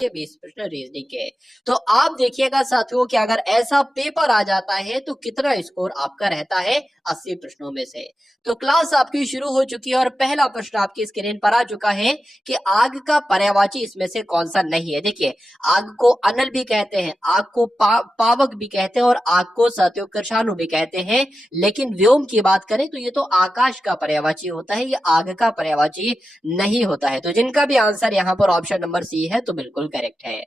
के 20 प्रश्न रीजनिंग के। तो आप देखिएगा साथियों कि अगर ऐसा पेपर आ जाता है तो कितना स्कोर आपका रहता है 80 प्रश्नों में से। तो क्लास आपकी शुरू हो चुकी है और पहला प्रश्न आपकी स्क्रीन पर आ चुका है कि आग का पर्यायवाची इसमें से कौन सा नहीं है। देखिए, आग को अनल भी कहते हैं, आग को पावक भी कहते हैं और आग को साथियों कृषाणु भी कहते हैं, लेकिन व्योम की बात करें तो ये तो आकाश का पर्यायवाची होता है, ये आग का पर्यायवाची नहीं होता है। तो जिनका भी आंसर यहाँ पर ऑप्शन नंबर सी है तो बिल्कुल करेक्ट है।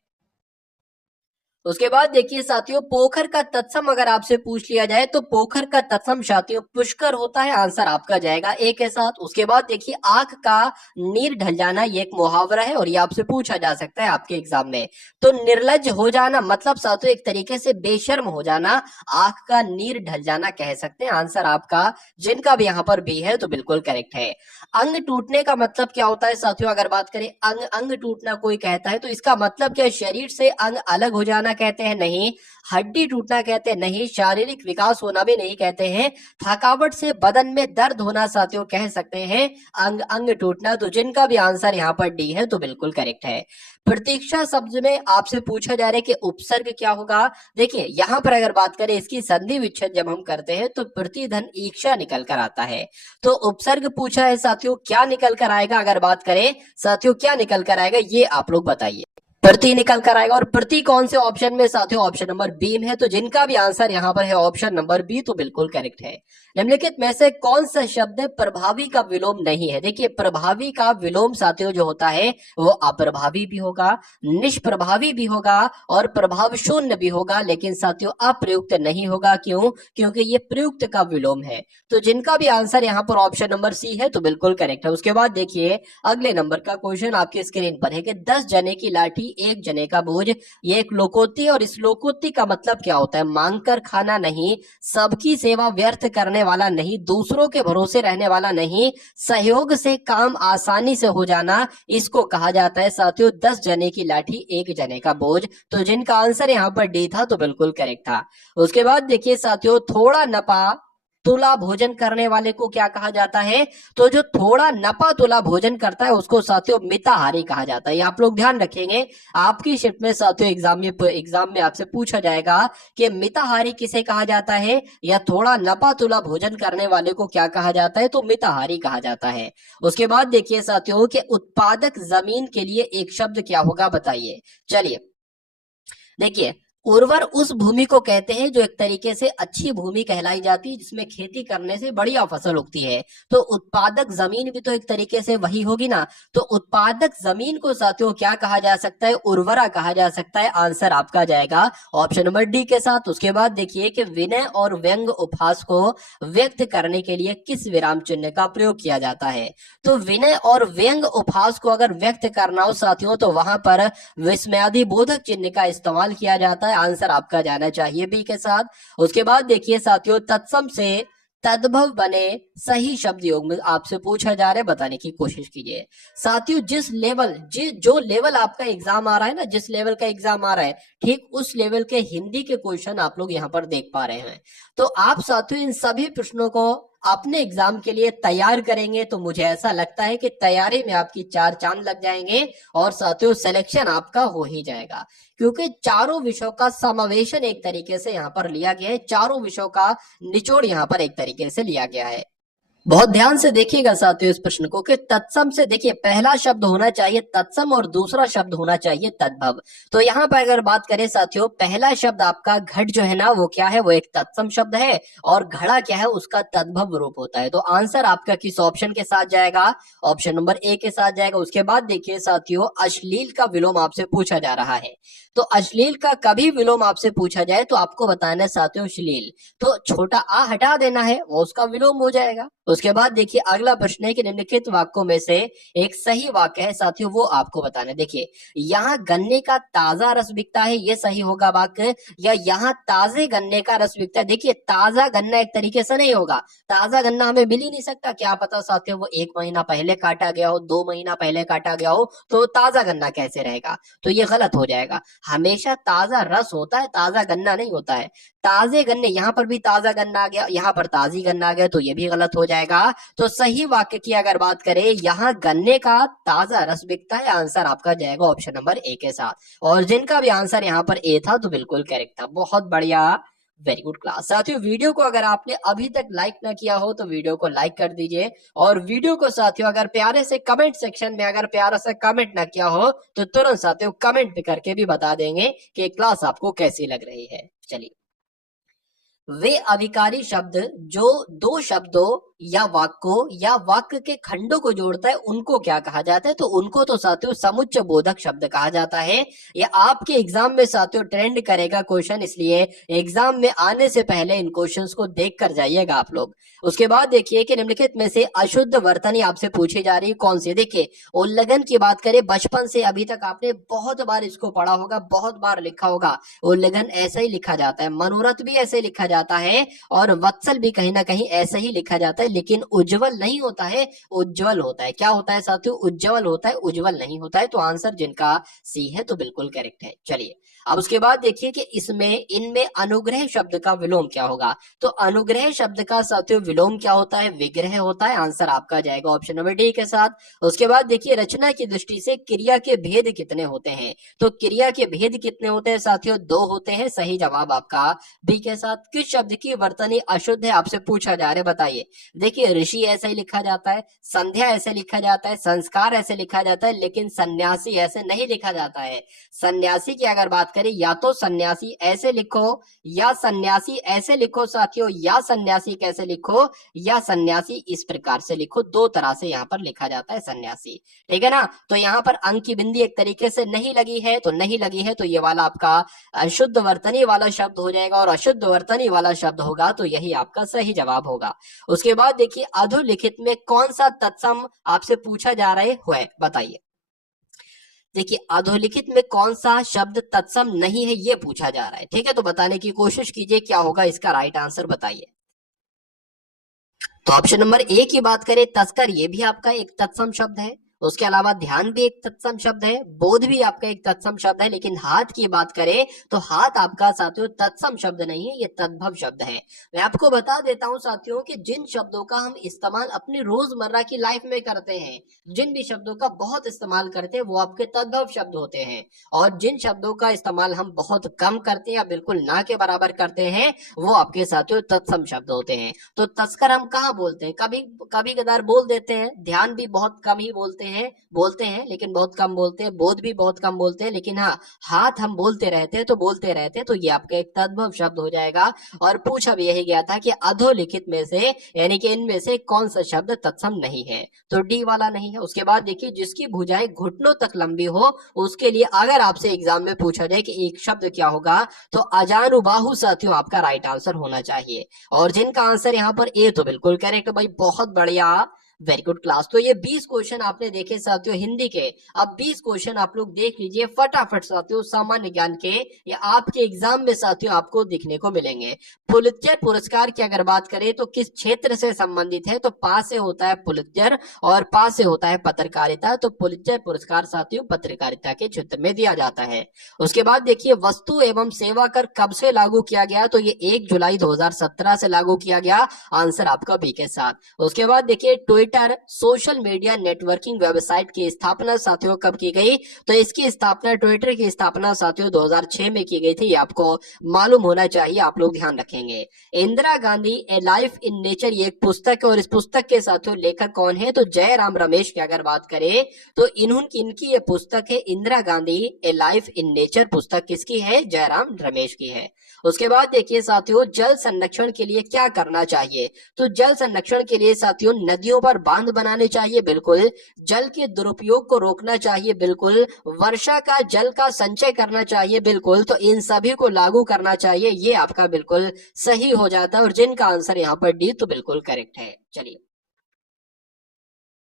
उसके बाद देखिए साथियों, पोखर का तत्सम अगर आपसे पूछ लिया जाए तो पोखर का तत्सम साथियों पुष्कर होता है, आंसर आपका जाएगा ए के साथ। उसके बाद देखिए, आंख का नीर ढल जाना ये एक मुहावरा है और ये आपसे पूछा जा सकता है आपके एग्जाम में। तो निर्लज हो जाना मतलब साथियों एक तरीके से बेशर्म हो जाना, आंख का नीर ढल जाना कह सकते हैं, आंसर आपका जिनका भी यहाँ पर बी है तो बिल्कुल करेक्ट है। अंग टूटने का मतलब क्या होता है साथियों, अगर बात करें अंग अंग टूटना कोई कहता है तो इसका मतलब क्या, शरीर से अंग अलग हो जाना कहते हैं, नहीं। हड्डी टूटना कहते हैं, नहीं। शारीरिक विकास होना भी नहीं कहते हैं। थकावट से बदन में दर्द होना साथियों कह सकते हैं अंग अंग टूटना। तो जिनका भी आंसर यहाँ पर डी है तो बिल्कुल करेक्ट है। प्रतीक्षा शब्द में आपसे पूछा जा रहा है कि उपसर्ग क्या होगा। देखिए, यहाँ पर अगर बात करें इसकी संधि विच्छेद जब हम करते हैं तो प्रतिधन ईक्षा निकल कर आता है। तो उपसर्ग पूछा है साथियों, क्या निकल कर आएगा, अगर बात करें साथियों क्या निकल कर आएगा ये आप लोग बताइए। प्रति निकल कर आएगा। और प्रति कौन से ऑप्शन में साथियों, ऑप्शन नंबर बी में है। तो जिनका भी आंसर यहाँ पर है ऑप्शन नंबर बी तो बिल्कुल करेक्ट है। निम्नलिखित में से कौन सा शब्द प्रभावी का विलोम नहीं है। देखिए, प्रभावी का विलोम साथियों जो होता है वो अप्रभावी भी होगा, निष्प्रभावी भी होगा और प्रभाव शून्य भी होगा, लेकिन साथियों अप्रयुक्त नहीं होगा। क्यों? क्योंकि ये प्रयुक्त का विलोम है। तो जिनका भी आंसर यहाँ पर ऑप्शन नंबर सी है तो बिल्कुल करेक्ट है। उसके बाद देखिए, अगले नंबर का क्वेश्चन आपकी स्क्रीन पर है कि 10 जने की लाठी 1 जने का बोझ, ये एक लोकोक्ति है और इस लोकोक्ति का मतलब क्या होता है, मांग कर खाना नहीं, सबकी सेवा व्यर्थ करने वाला नहीं, दूसरों के भरोसे रहने वाला नहीं, सहयोग से काम आसानी से हो जाना, इसको कहा जाता है साथियों 10 जने की लाठी 1 जने का बोझ। तो जिनका आंसर यहाँ पर डी था तो बिल्कुल करेक्ट था। उसके बाद देखिए साथियों, थोड़ा नपा तुला भोजन करने वाले को क्या कहा जाता है। तो जो थोड़ा नपा तुला भोजन करता है उसको साथियों मिताहारी कहा जाता है। ये आप लोग ध्यान रखेंगे, आपकी शिफ्ट में साथियों एग्जाम में आपसे पूछा जाएगा कि मिताहारी किसे कहा जाता है या थोड़ा नपा तुला भोजन करने वाले को क्या कहा जाता है, तो मिताहारी कहा जाता है। उसके बाद देखिए साथियों कि उत्पादक जमीन के लिए एक शब्द क्या होगा बताइए। चलिए देखिए, उर्वर उस भूमि को कहते हैं जो एक तरीके से अच्छी भूमि कहलाई जाती है, जिसमें खेती करने से बढ़िया फसल उगती है। तो उत्पादक जमीन भी तो एक तरीके से वही होगी ना। तो उत्पादक जमीन को साथियों क्या कहा जा सकता है, उर्वरा कहा जा सकता है, आंसर आपका जाएगा ऑप्शन नंबर डी के साथ। उसके बाद देखिए कि विनय और व्यंग उपहास को व्यक्त करने के लिए किस विराम चिन्ह का प्रयोग किया जाता है। तो विनय और व्यंग उपहास को अगर व्यक्त करना हो साथियों तो वहां पर विस्मयादि बोधक चिन्ह का इस्तेमाल किया जाता है, आंसर आपका जाना चाहिए बी के साथ। उसके बाद देखिए साथियों, तत्सम से तद्भव बने सही शब्द योग में आपसे पूछा जा रहा है, बताने की कोशिश कीजिए। साथियों जो लेवल आपका एग्जाम आ रहा है ना, जिस लेवल का एग्जाम आ रहा है ठीक उस लेवल के हिंदी के क्वेश्चन आप लोग यहाँ पर देख पा रहे हैं। तो आप साथियों इन सभी प्रश्नों को अपने एग्जाम के लिए तैयार करेंगे तो मुझे ऐसा लगता है कि तैयारी में आपकी 4 चांद लग जाएंगे और साथियों सिलेक्शन आपका हो ही जाएगा, क्योंकि चारों विषयों का समावेशन एक तरीके से यहाँ पर लिया गया है, चारों विषयों का निचोड़ यहाँ पर एक तरीके से लिया गया है। बहुत ध्यान से देखिएगा साथियों इस प्रश्न को कि तत्सम से देखिए पहला शब्द होना चाहिए तत्सम और दूसरा शब्द होना चाहिए तद्भव। तो यहाँ पर अगर बात करें साथियों, पहला शब्द आपका घट जो है ना वो क्या है, वो एक तत्सम शब्द है और घड़ा क्या है, उसका तद्भव रूप होता है। तो आंसर आपका किस ऑप्शन के साथ जाएगा, ऑप्शन नंबर ए के साथ जाएगा। उसके बाद देखिए साथियों, अश्लील का विलोम आपसे पूछा जा रहा है। तो अश्लील का कभी विलोम आपसे पूछा जाए तो आपको बताना है साथियों श्लील, तो छोटा आ हटा देना है, वो उसका विलोम हो जाएगा। उसके बाद देखिए अगला प्रश्न है कि निम्नलिखित वाक्यों में से एक सही वाक्य है साथियों, वो आपको बताना है। देखिए, यहाँ गन्ने का ताजा रस बिकता है, ये सही होगा वाक्य, या यहाँ ताजे गन्ने का रस बिकता है। देखिए, ताजा गन्ना एक तरीके से नहीं होगा, ताजा गन्ना हमें मिल ही नहीं सकता, क्या पता साथियों वो 1 महीना पहले काटा गया हो, 2 महीना पहले काटा गया हो, तो ताजा गन्ना कैसे रहेगा, तो ये गलत हो जाएगा। हमेशा ताजा रस होता है, ताजा गन्ना नहीं होता है। ताजे गन्ने, यहाँ पर भी ताजा गन्ना आ गया, यहाँ पर ताजी गन्ना आ गया, तो ये भी गलत हो जाएगा। जाएगा। तो सही वाक्य की अगर बात करें, यहाँ गन्ने का ताजा रस बिकता है, आंसर आपका जाएगा ऑप्शन नंबर ए के साथ। और जिनका भी आंसर यहाँ पर ए था तो बिल्कुल करेक्ट था। बहुत बढ़िया, वेरी गुड क्लास। साथियों वीडियो को अगर आपने अभी तक लाइक ना किया हो तो वीडियो को लाइक कर दीजिए, और वीडियो को साथियों अगर प्यारे से कमेंट सेक्शन में अगर प्यारा से कमेंट ना किया हो तो तुरंत साथियों कमेंट पे करके भी बता देंगे कि क्लास आपको कैसी लग रही है। चलिए, वे अधिकारी शब्द जो दो शब्दों या वाक्यों या वाक्य के खंडों को जोड़ता है उनको क्या कहा जाता है? तो उनको तो साथियों समुच्चय बोधक शब्द कहा जाता है। ये आपके एग्जाम में साथियों ट्रेंड करेगा क्वेश्चन, इसलिए एग्जाम में आने से पहले इन क्वेश्चंस को देख कर जाइएगा आप लोग। उसके बाद देखिए कि निम्नलिखित में से अशुद्ध वर्तनी आपसे पूछी जा रही कौन सी। देखिए, उल्लंघन की बात करें, बचपन से अभी तक आपने बहुत बार इसको पढ़ा होगा, बहुत बार लिखा होगा। उल्लंघन ऐसा ही लिखा जाता है, मनोरथ भी ऐसे लिखा जाता है, और वत्सल भी कहीं ना कहीं ऐसे ही लिखा जाता है, लेकिन उज्जवल नहीं होता है, उज्जवल होता है। क्या होता है साथियों? उज्जवल होता है, उज्जवल नहीं होता है। तो आंसर जिनका सी है तो बिल्कुल करेक्ट है। चलिए, अब उसके बाद देखिए कि इसमें इनमें अनुग्रह शब्द का विलोम क्या होगा। तो अनुग्रह शब्द का साथियों विलोम क्या होता है? विग्रह होता है। आंसर आपका जाएगा ऑप्शन नंबर डी के साथ। उसके बाद देखिए, रचना की दृष्टि से क्रिया के भेद कितने होते हैं? तो क्रिया के भेद कितने होते हैं साथियों? दो होते हैं। सही जवाब आपका बी के साथ। किस शब्द की वर्तनी अशुद्ध है आपसे पूछा जा रहा है, बताइए। देखिए, ऋषि ऐसे ही लिखा जाता है, संध्या ऐसे लिखा जाता है, संस्कार ऐसे लिखा जाता है, लेकिन सन्यासी ऐसे नहीं लिखा जाता है। सन्यासी की अगर बात करें, या तो सन्यासी ऐसे लिखो या सन्यासी ऐसे लिखो साथियों, या सन्यासी कैसे लिखो, या सन्यासी इस प्रकार से लिखो। दो तरह से यहाँ पर लिखा जाता है सन्यासी, ठीक है ना। तो यहाँ पर अंक की बिंदी एक तरीके से नहीं लगी है, तो नहीं लगी है तो ये वाला आपका अशुद्ध वर्तनी वाला शब्द हो जाएगा, और अशुद्ध वर्तनी वाला शब्द होगा तो यही आपका सही जवाब होगा। उसके बाद देखिए, अधोलिखित में कौन सा तत्सम आपसे पूछा जा रहा है, बताइए। देखिए, अधोलिखित में कौन सा शब्द तत्सम नहीं है ये पूछा जा रहा है, ठीक है। तो बताने की कोशिश कीजिए क्या होगा इसका राइट आंसर, बताइए। तो ऑप्शन नंबर ए की बात करें, तस्कर, ये भी आपका एक तत्सम शब्द है। उसके अलावा ध्यान भी एक तत्सम शब्द है, बोध भी आपका एक तत्सम शब्द है। लेकिन हाथ की बात करें तो हाथ आपका साथियों तत्सम शब्द नहीं है, ये तद्भव शब्द है। मैं आपको बता देता हूं साथियों कि जिन शब्दों का हम इस्तेमाल अपनी रोजमर्रा की लाइफ में करते हैं, जिन भी शब्दों का बहुत इस्तेमाल करते हैं, वो आपके तद्भव शब्द होते हैं। और जिन शब्दों का इस्तेमाल हम बहुत कम करते हैं या बिल्कुल ना के बराबर करते हैं, वो आपके साथियों तत्सम शब्द होते हैं। तो तस्कर हम कहाँ बोलते हैं? कभी कभी कदार बोल देते हैं। ध्यान भी बहुत कम ही बोलते हैं लेकिन बहुत कम बोलते हैं। बोध भी बहुत कम बोलते हैं, लेकिन हाँ, हाथ हम बोलते रहते हैं, तो बोलते रहते हैं। तो ये आपका एक तद्भव शब्द हो जाएगा। और पूछा भी यही गया था कि अधोलिखित में से, यानी कि इनमें से कौन सा शब्द तत्सम नहीं है? तो डी वाला नहीं है। उसके बाद देखिए, जिसकी भुजाएं घुटनों तक लंबी हो, उसके लिए अगर आपसे एग्जाम में पूछा जाए कि एक शब्द क्या होगा, तो अजानुबाहु साथियों आपका राइट आंसर होना चाहिए। और जिनका आंसर यहाँ पर ए तो बिल्कुल करेक्ट भाई, बहुत बढ़िया, वेरी गुड क्लास। तो ये 20 क्वेश्चन आपने देखे साथियों हिंदी के। अब 20 क्वेश्चन आप लोग देख लीजिए फटाफट साथियों, सामान्य ज्ञान के, या आपके एग्जाम में साथियों आपको दिखने को मिलेंगे। पुलित्जर पुरस्कार की अगर बात करें तो किस क्षेत्र से संबंधित है? तो पा से होता है पुलित्जर, और पा से होता है पत्रकारिता। तो पुलित्जर पुरस्कार साथियों पत्रकारिता के क्षेत्र में दिया जाता है। उसके बाद देखिए, वस्तु एवं सेवा कर कब से लागू किया गया? तो ये 1 जुलाई 2017 से लागू किया गया। आंसर आपका बी के साथ। उसके बाद देखिए, Twitter social media networking website की स्थापना साथियों कब की गई? तो इसकी स्थापना, ट्विटर की स्थापना साथियों 2006 में की गई थी। आपको मालूम होना चाहिए, आप लोग ध्यान रखेंगे। इंदिरा गांधी ए लाइफ इन नेचर, ये एक पुस्तक है, और इस पुस्तक के साथियों लेखक कौन है? तो जयराम रमेश की अगर बात करें तो इनकी ये पुस्तक है इंदिरा गांधी ए लाइफ इन नेचर। पुस्तक किसकी है? जयराम रमेश की है। उसके बाद देखिए साथियों, जल संरक्षण के लिए क्या करना चाहिए? तो जल संरक्षण के लिए साथियों नदियों पर बांध बनाने चाहिए, बिल्कुल। जल के दुरुपयोग को रोकना चाहिए, बिल्कुल। वर्षा का जल का संचय करना चाहिए, बिल्कुल। तो इन सभी को लागू करना चाहिए, ये आपका बिल्कुल सही हो जाता है। और जिनका आंसर यहाँ पर डी तो बिल्कुल करेक्ट है। चलिए,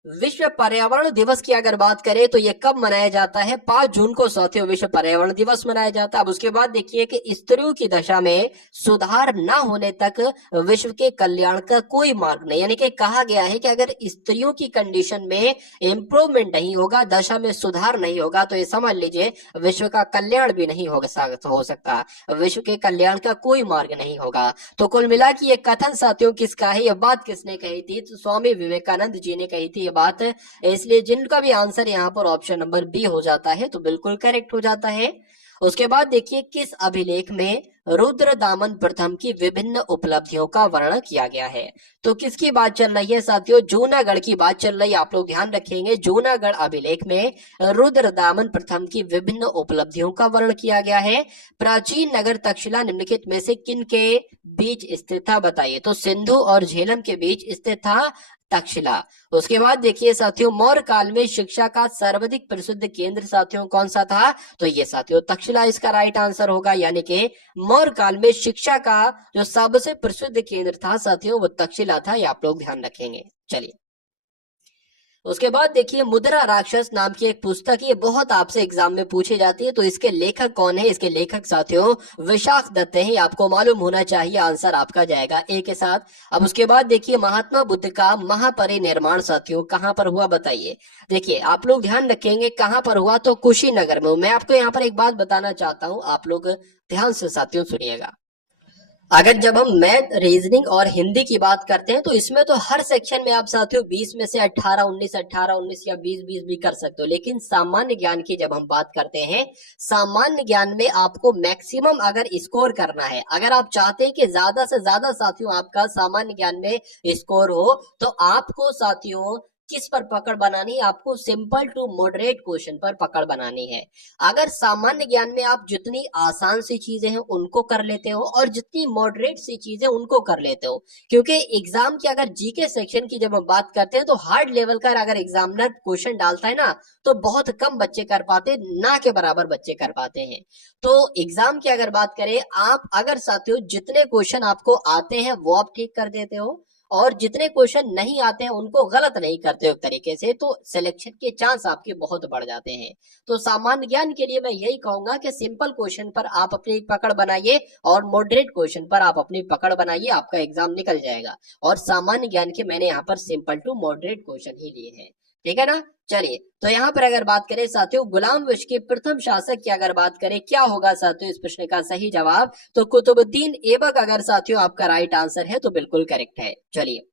विश्व पर्यावरण दिवस की अगर बात करें तो ये कब मनाया जाता है? 5 जून को साथियों विश्व पर्यावरण दिवस मनाया जाता है। अब उसके बाद देखिए कि स्त्रियों की दशा में सुधार ना होने तक विश्व के कल्याण का कोई मार्ग नहीं, यानी कि कहा गया है कि अगर स्त्रियों की कंडीशन में इंप्रूवमेंट नहीं होगा, दशा में सुधार नहीं होगा, तो ये समझ लीजिए विश्व का कल्याण भी नहीं हो सकता, विश्व के कल्याण का कोई मार्ग नहीं होगा। तो कुल मिला के ये कथन साथियों किसका है, ये बात किसने कही थी? तो स्वामी विवेकानंद जी ने कही थी ये बात। इसलिए जिनका भी आंसर यहाँ पर ऑप्शन नंबर बी हो जाता है तो बिल्कुल करेक्ट हो जाता है। उसके बाद देखिए किस अभिलेख में रुद्रदामन प्रथम की विभिन्न उपलब्धियों का वर्णन किया गया है? तो किसकी बात चल रही है साथियों? जूनागढ़ की बात चल रही है। आप लोग ध्यान रखेंगे, जूनागढ़ अभिलेख में रुद्रदामन प्रथम की विभिन्न उपलब्धियों का वर्णन किया गया है। प्राचीन नगर तक्षशिला निम्नलिखित में से किन के बीच स्थित था, बताइए? तो सिंधु और झेलम के बीच स्थित था तक्षशिला। उसके बाद देखिए साथियों, मौर्य काल में शिक्षा का सर्वाधिक प्रसिद्ध केंद्र साथियों कौन सा था? तो ये साथियों तक्षशिला इसका राइट आंसर होगा, यानी कि मौर्य काल में शिक्षा का जो सबसे प्रसिद्ध केंद्र था साथियों वो तक्षशिला था, ये आप लोग ध्यान रखेंगे। चलिए उसके बाद देखिए मुद्रा राक्षस नाम की एक पुस्तक, ये बहुत आपसे एग्जाम में पूछी जाती है, तो इसके लेखक कौन है? इसके लेखक साथियों विशाख दत्त हैं, आपको मालूम होना चाहिए, आंसर आपका जाएगा ए के साथ। अब उसके बाद देखिए महात्मा बुद्ध का महापरिनिर्वाण साथियों कहां पर हुआ, बताइए? देखिए आप लोग ध्यान रखेंगे कहां पर हुआ, तो कुशीनगर में। मैं आपको यहाँ पर एक बात बताना चाहता हूँ, आप लोग ध्यान से साथियों सुनिएगा। अगर जब हम मैथ, रीजनिंग और हिंदी की बात करते हैं तो इसमें तो हर सेक्शन में आप साथियों 20 में से 18 19 या 20 भी कर सकते हो, लेकिन सामान्य ज्ञान की जब हम बात करते हैं, सामान्य ज्ञान में आपको मैक्सिमम अगर स्कोर करना है, अगर आप चाहते हैं कि ज्यादा से ज्यादा साथियों आपका सामान्य ज्ञान में स्कोर हो, तो आपको साथियों किस पर पकड़ बनानी है? आपको सिंपल टू मॉडरेट क्वेश्चन पर पकड़ बनानी है। अगर सामान्य ज्ञान में आप जितनी आसान सी चीजें हैं उनको कर लेते हो और जितनी मॉडरेट सी चीजें उनको कर लेते हो, क्योंकि एग्जाम की अगर जीके सेक्शन की जब हम बात करते हैं तो हार्ड लेवल का अगर एग्जामिनर क्वेश्चन डालता है ना, तो बहुत कम बच्चे कर पाते, ना के बराबर बच्चे कर पाते हैं। तो एग्जाम की अगर बात करें, आप अगर साथियों जितने क्वेश्चन आपको आते हैं वो आप ठीक कर देते हो और जितने क्वेश्चन नहीं आते हैं उनको गलत नहीं करते हो एक तरीके से, तो सिलेक्शन के चांस आपके बहुत बढ़ जाते हैं। तो सामान्य ज्ञान के लिए मैं यही कहूंगा कि सिंपल क्वेश्चन पर आप अपनी पकड़ बनाइए और मॉडरेट क्वेश्चन पर आप अपनी पकड़ बनाइए, आपका एग्जाम निकल जाएगा। और सामान्य ज्ञान के मैंने यहाँ पर सिंपल टू मॉडरेट क्वेश्चन ही लिए हैं, ठीक है ना? चलिए तो यहाँ पर अगर बात करें साथियों गुलाम वंश के प्रथम शासक की अगर बात करें, क्या होगा साथियों इस प्रश्न का सही जवाब? तो कुतुबुद्दीन ऐबक अगर साथियों आपका राइट आंसर है तो बिल्कुल करेक्ट है। चलिए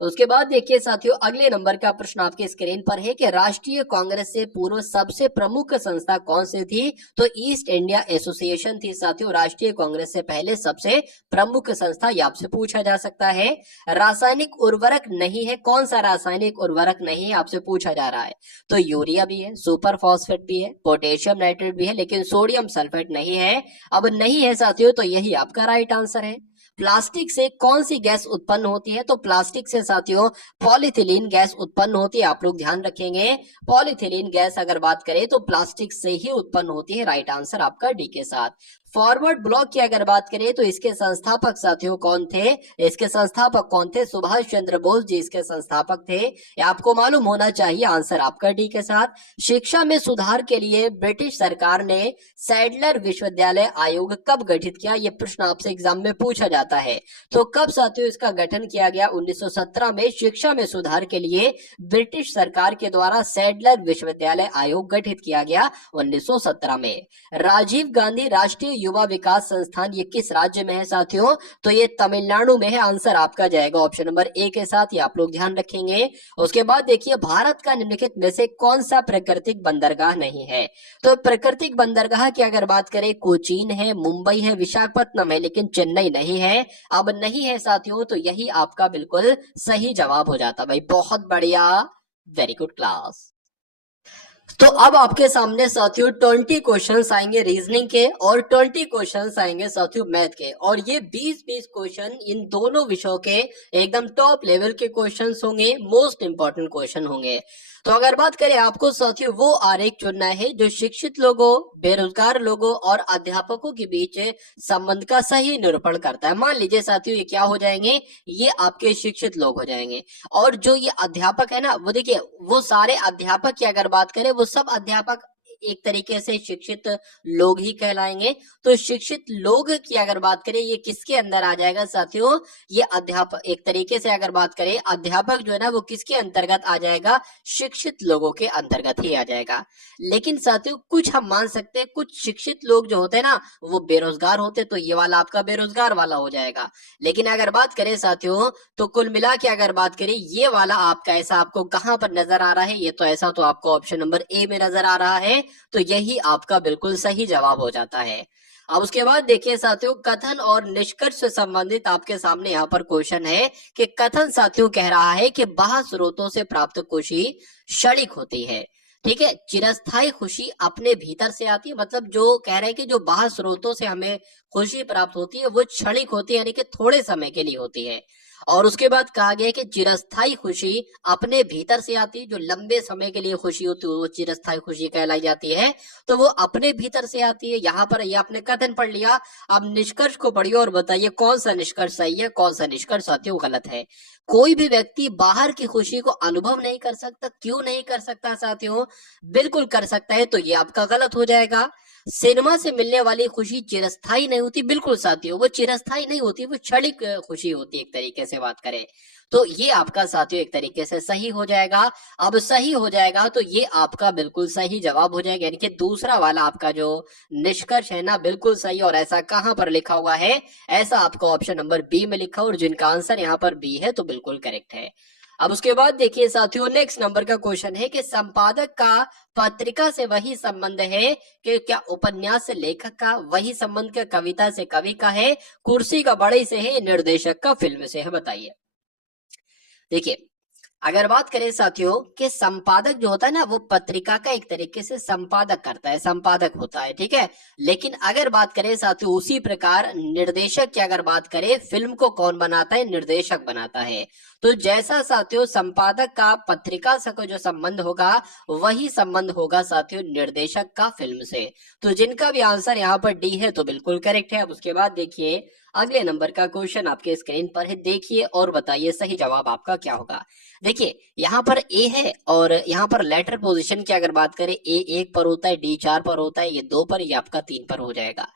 उसके बाद देखिए साथियों अगले नंबर का प्रश्न आपके स्क्रीन पर है कि राष्ट्रीय कांग्रेस से पूर्व सबसे प्रमुख संस्था कौन सी थी? तो ईस्ट इंडिया एसोसिएशन थी साथियों, राष्ट्रीय कांग्रेस से पहले सबसे प्रमुख संस्था, ये आपसे पूछा जा सकता है। रासायनिक उर्वरक नहीं है, कौन सा रासायनिक उर्वरक नहीं है आपसे पूछा जा रहा है? तो यूरिया भी है, सुपर फॉस्फेट भी है, पोटेशियम नाइट्रेट भी है, लेकिन सोडियम सल्फेट नहीं है। अब नहीं है साथियों तो यही आपका राइट आंसर है। प्लास्टिक से कौन सी गैस उत्पन्न होती है? तो प्लास्टिक से साथियों पॉलीथिलीन गैस उत्पन्न होती है, आप लोग ध्यान रखेंगे। पॉलीथिलीन गैस अगर बात करें तो प्लास्टिक से ही उत्पन्न होती है, राइट आंसर आपका डी के साथ। फॉरवर्ड ब्लॉक की अगर बात करें तो इसके संस्थापक साथियों कौन थे? इसके संस्थापक कौन थे? सुभाष चंद्र बोस जी इसके संस्थापक थे, ये आपको मालूम होना चाहिए, आंसर आपका डी के साथ। शिक्षा में सुधार के लिए ब्रिटिश सरकार ने सैडलर विश्वविद्यालय आयोग कब गठित किया? ये प्रश्न आपसे एग्जाम में पूछा जाता है। तो कब साथियों इसका गठन किया गया? 1917 में शिक्षा में सुधार के लिए ब्रिटिश सरकार के द्वारा सैडलर विश्वविद्यालय आयोग गठित किया गया 1917 में। राजीव गांधी राष्ट्रीय युवा विकास संस्थान ये किस राज्य में है साथियों? तो ये तमिलनाडु में है, आंसर आपका जाएगा ऑप्शन नंबर ए के साथ, ये आप लोग ध्यान रखेंगे। उसके बाद देखिए भारत का निम्नलिखित में से कौन सा प्राकृतिक बंदरगाह नहीं है? तो प्राकृतिक बंदरगाह की अगर बात करें कोचीन है, मुंबई है, विशाखापट्टनम है, लेकिन चेन्नई नहीं है। अब नहीं है साथियों तो यही आपका बिल्कुल सही जवाब हो जाता। भाई बहुत बढ़िया, वेरी गुड क्लास। तो अब आपके सामने साथियों 20 क्वेश्चंस आएंगे रीजनिंग के और 20 क्वेश्चंस आएंगे साथियों मैथ के, और ये 20-20 क्वेश्चन इन दोनों विषयों के एकदम टॉप लेवल के क्वेश्चंस होंगे, मोस्ट इंपॉर्टेंट क्वेश्चन होंगे। तो अगर बात करें आपको साथियों वो आरेख चुनना है जो शिक्षित लोगों, बेरोजगार लोगों और अध्यापकों के बीच संबंध का सही निरूपण करता है। मान लीजिए साथियों ये क्या हो जाएंगे, ये आपके शिक्षित लोग हो जाएंगे। और जो ये अध्यापक है ना, वो देखिए वो सारे अध्यापक की अगर बात करें, वो सब अध्यापक एक तरीके से शिक्षित लोग ही कहलाएंगे। तो शिक्षित लोग की अगर बात करें, ये किसके अंदर आ जाएगा साथियों, ये अध्यापक, एक तरीके से अगर बात करें अध्यापक जो है ना वो किसके अंतर्गत आ जाएगा, शिक्षित लोगों के अंतर्गत ही आ जाएगा। लेकिन साथियों कुछ हम मान सकते हैं, कुछ शिक्षित लोग जो होते हैं ना वो बेरोजगार होते, तो ये वाला आपका बेरोजगार वाला हो जाएगा। लेकिन अगर बात करें साथियों, तो कुल मिला के अगर बात करें ये वाला आपका ऐसा आपको कहां पर नजर आ रहा है, ये तो ऐसा तो आपको ऑप्शन नंबर ए में नजर आ रहा है। तो यही आपका बिल्कुल सही जवाब हो जाता है। अब उसके बाद देखिए साथियों, कथन और निष्कर्ष से संबंधित आपके सामने यहाँ पर क्वेश्चन है कि कथन साथियों कह रहा है कि बाह्य स्रोतों से प्राप्त खुशी क्षणिक होती है। ठीक है, चिरस्थायी खुशी अपने भीतर से आती है। मतलब जो कह रहे हैं कि जो बाह्य स्रोतों से हमें खुशी प्राप्त होती है वो क्षणिक होती है, यानी कि थोड़े समय के लिए होती है। और उसके बाद कहा गया कि चिरस्थायी खुशी अपने भीतर से आती है। जो लंबे समय के लिए खुशी होती है वो चिरस्थायी खुशी कहलाई जाती है, तो वो अपने भीतर से आती है। यहाँ पर ये आपने कथन पढ़ लिया। अब निष्कर्ष को पढ़िए और बताइए कौन सा निष्कर्ष सही है, कौन सा निष्कर्ष साथियों गलत है। कोई भी व्यक्ति बाहर की खुशी को अनुभव नहीं कर सकता। क्यों नहीं कर सकता साथियों, बिल्कुल कर सकता है, तो ये आपका गलत हो जाएगा। सिनेमा से मिलने वाली खुशी चिरस्थायी नहीं होती, बिल्कुल साथियों वो चिरस्थायी नहीं होती, वो क्षणिक खुशी होती है एक तरीके से बात करें तो। ये आपका साथियों एक तरीके से सही हो जाएगा। अब सही हो जाएगा तो ये आपका बिल्कुल सही जवाब हो जाएगा, यानी कि दूसरा वाला आपका जो निष्कर्ष है ना बिल्कुल सही। और ऐसा कहां पर लिखा हुआ है, ऐसा आपका ऑप्शन नंबर बी में लिखा, और जिनका आंसर यहाँ पर बी है तो बिल्कुल करेक्ट है। अब उसके बाद देखिए साथियों, नेक्स्ट नंबर का क्वेश्चन है कि संपादक का पत्रिका से वही संबंध है कि क्या उपन्यास से लेखक का वही संबंध क्या कविता से कवि का है, कुर्सी का बड़े से है, निर्देशक का फिल्म से है, बताइए। देखिए अगर बात करें साथियों कि संपादक जो होता है ना वो पत्रिका का एक तरीके से संपादक करता है, संपादक होता है, ठीक है। लेकिन अगर बात करें साथियों उसी प्रकार निर्देशक की अगर बात करें, फिल्म को कौन बनाता है, निर्देशक बनाता है। तो जैसा साथियों संपादक का पत्रिका से जो संबंध होगा वही संबंध होगा साथियों निर्देशक का फिल्म से। तो जिनका भी आंसर यहाँ पर डी है तो बिल्कुल करेक्ट है। अब उसके बाद देखिए अगले नंबर का क्वेश्चन आपके स्क्रीन पर है, देखिए और बताइए सही जवाब आपका क्या होगा। देखिए यहाँ पर ए है और यहाँ पर लेटर पोजीशन की अगर बात करें, ए 1 पर होता है, डी 4 पर होता है, ये 2 पर, ये आपका 3 पर हो जाएगा।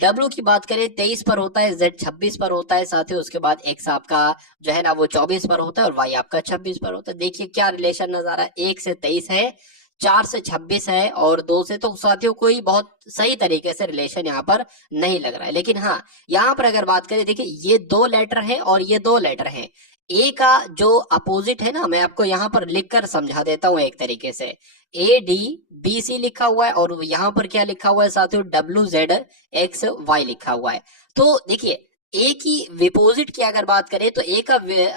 डब्ल्यू की बात करें 23 पर होता है, जेड 26 पर होता है साथियों, उसके बाद एक्स आपका जो है ना वो 24 पर होता है और वाई आपका 26 पर होता है। देखिए क्या रिलेशन नजर आ रहा है, 1 से 23 है, 4 से 26 है और 2 से, तो साथियों कोई बहुत सही तरीके से रिलेशन यहाँ पर नहीं लग रहा है। लेकिन हाँ यहाँ पर अगर बात करें, देखिए ये 2 लेटर है और ये 2 लेटर है। ए का जो अपोजिट है ना, मैं आपको यहाँ पर लिखकर समझा देता हूँ एक तरीके से। ए डी बी सी लिखा हुआ है और यहाँ पर क्या लिखा हुआ है साथियों, डब्ल्यू जेड एक्स वाई लिखा हुआ है। तो देखिए ए की विपोजिट की अगर बात करें तो ए का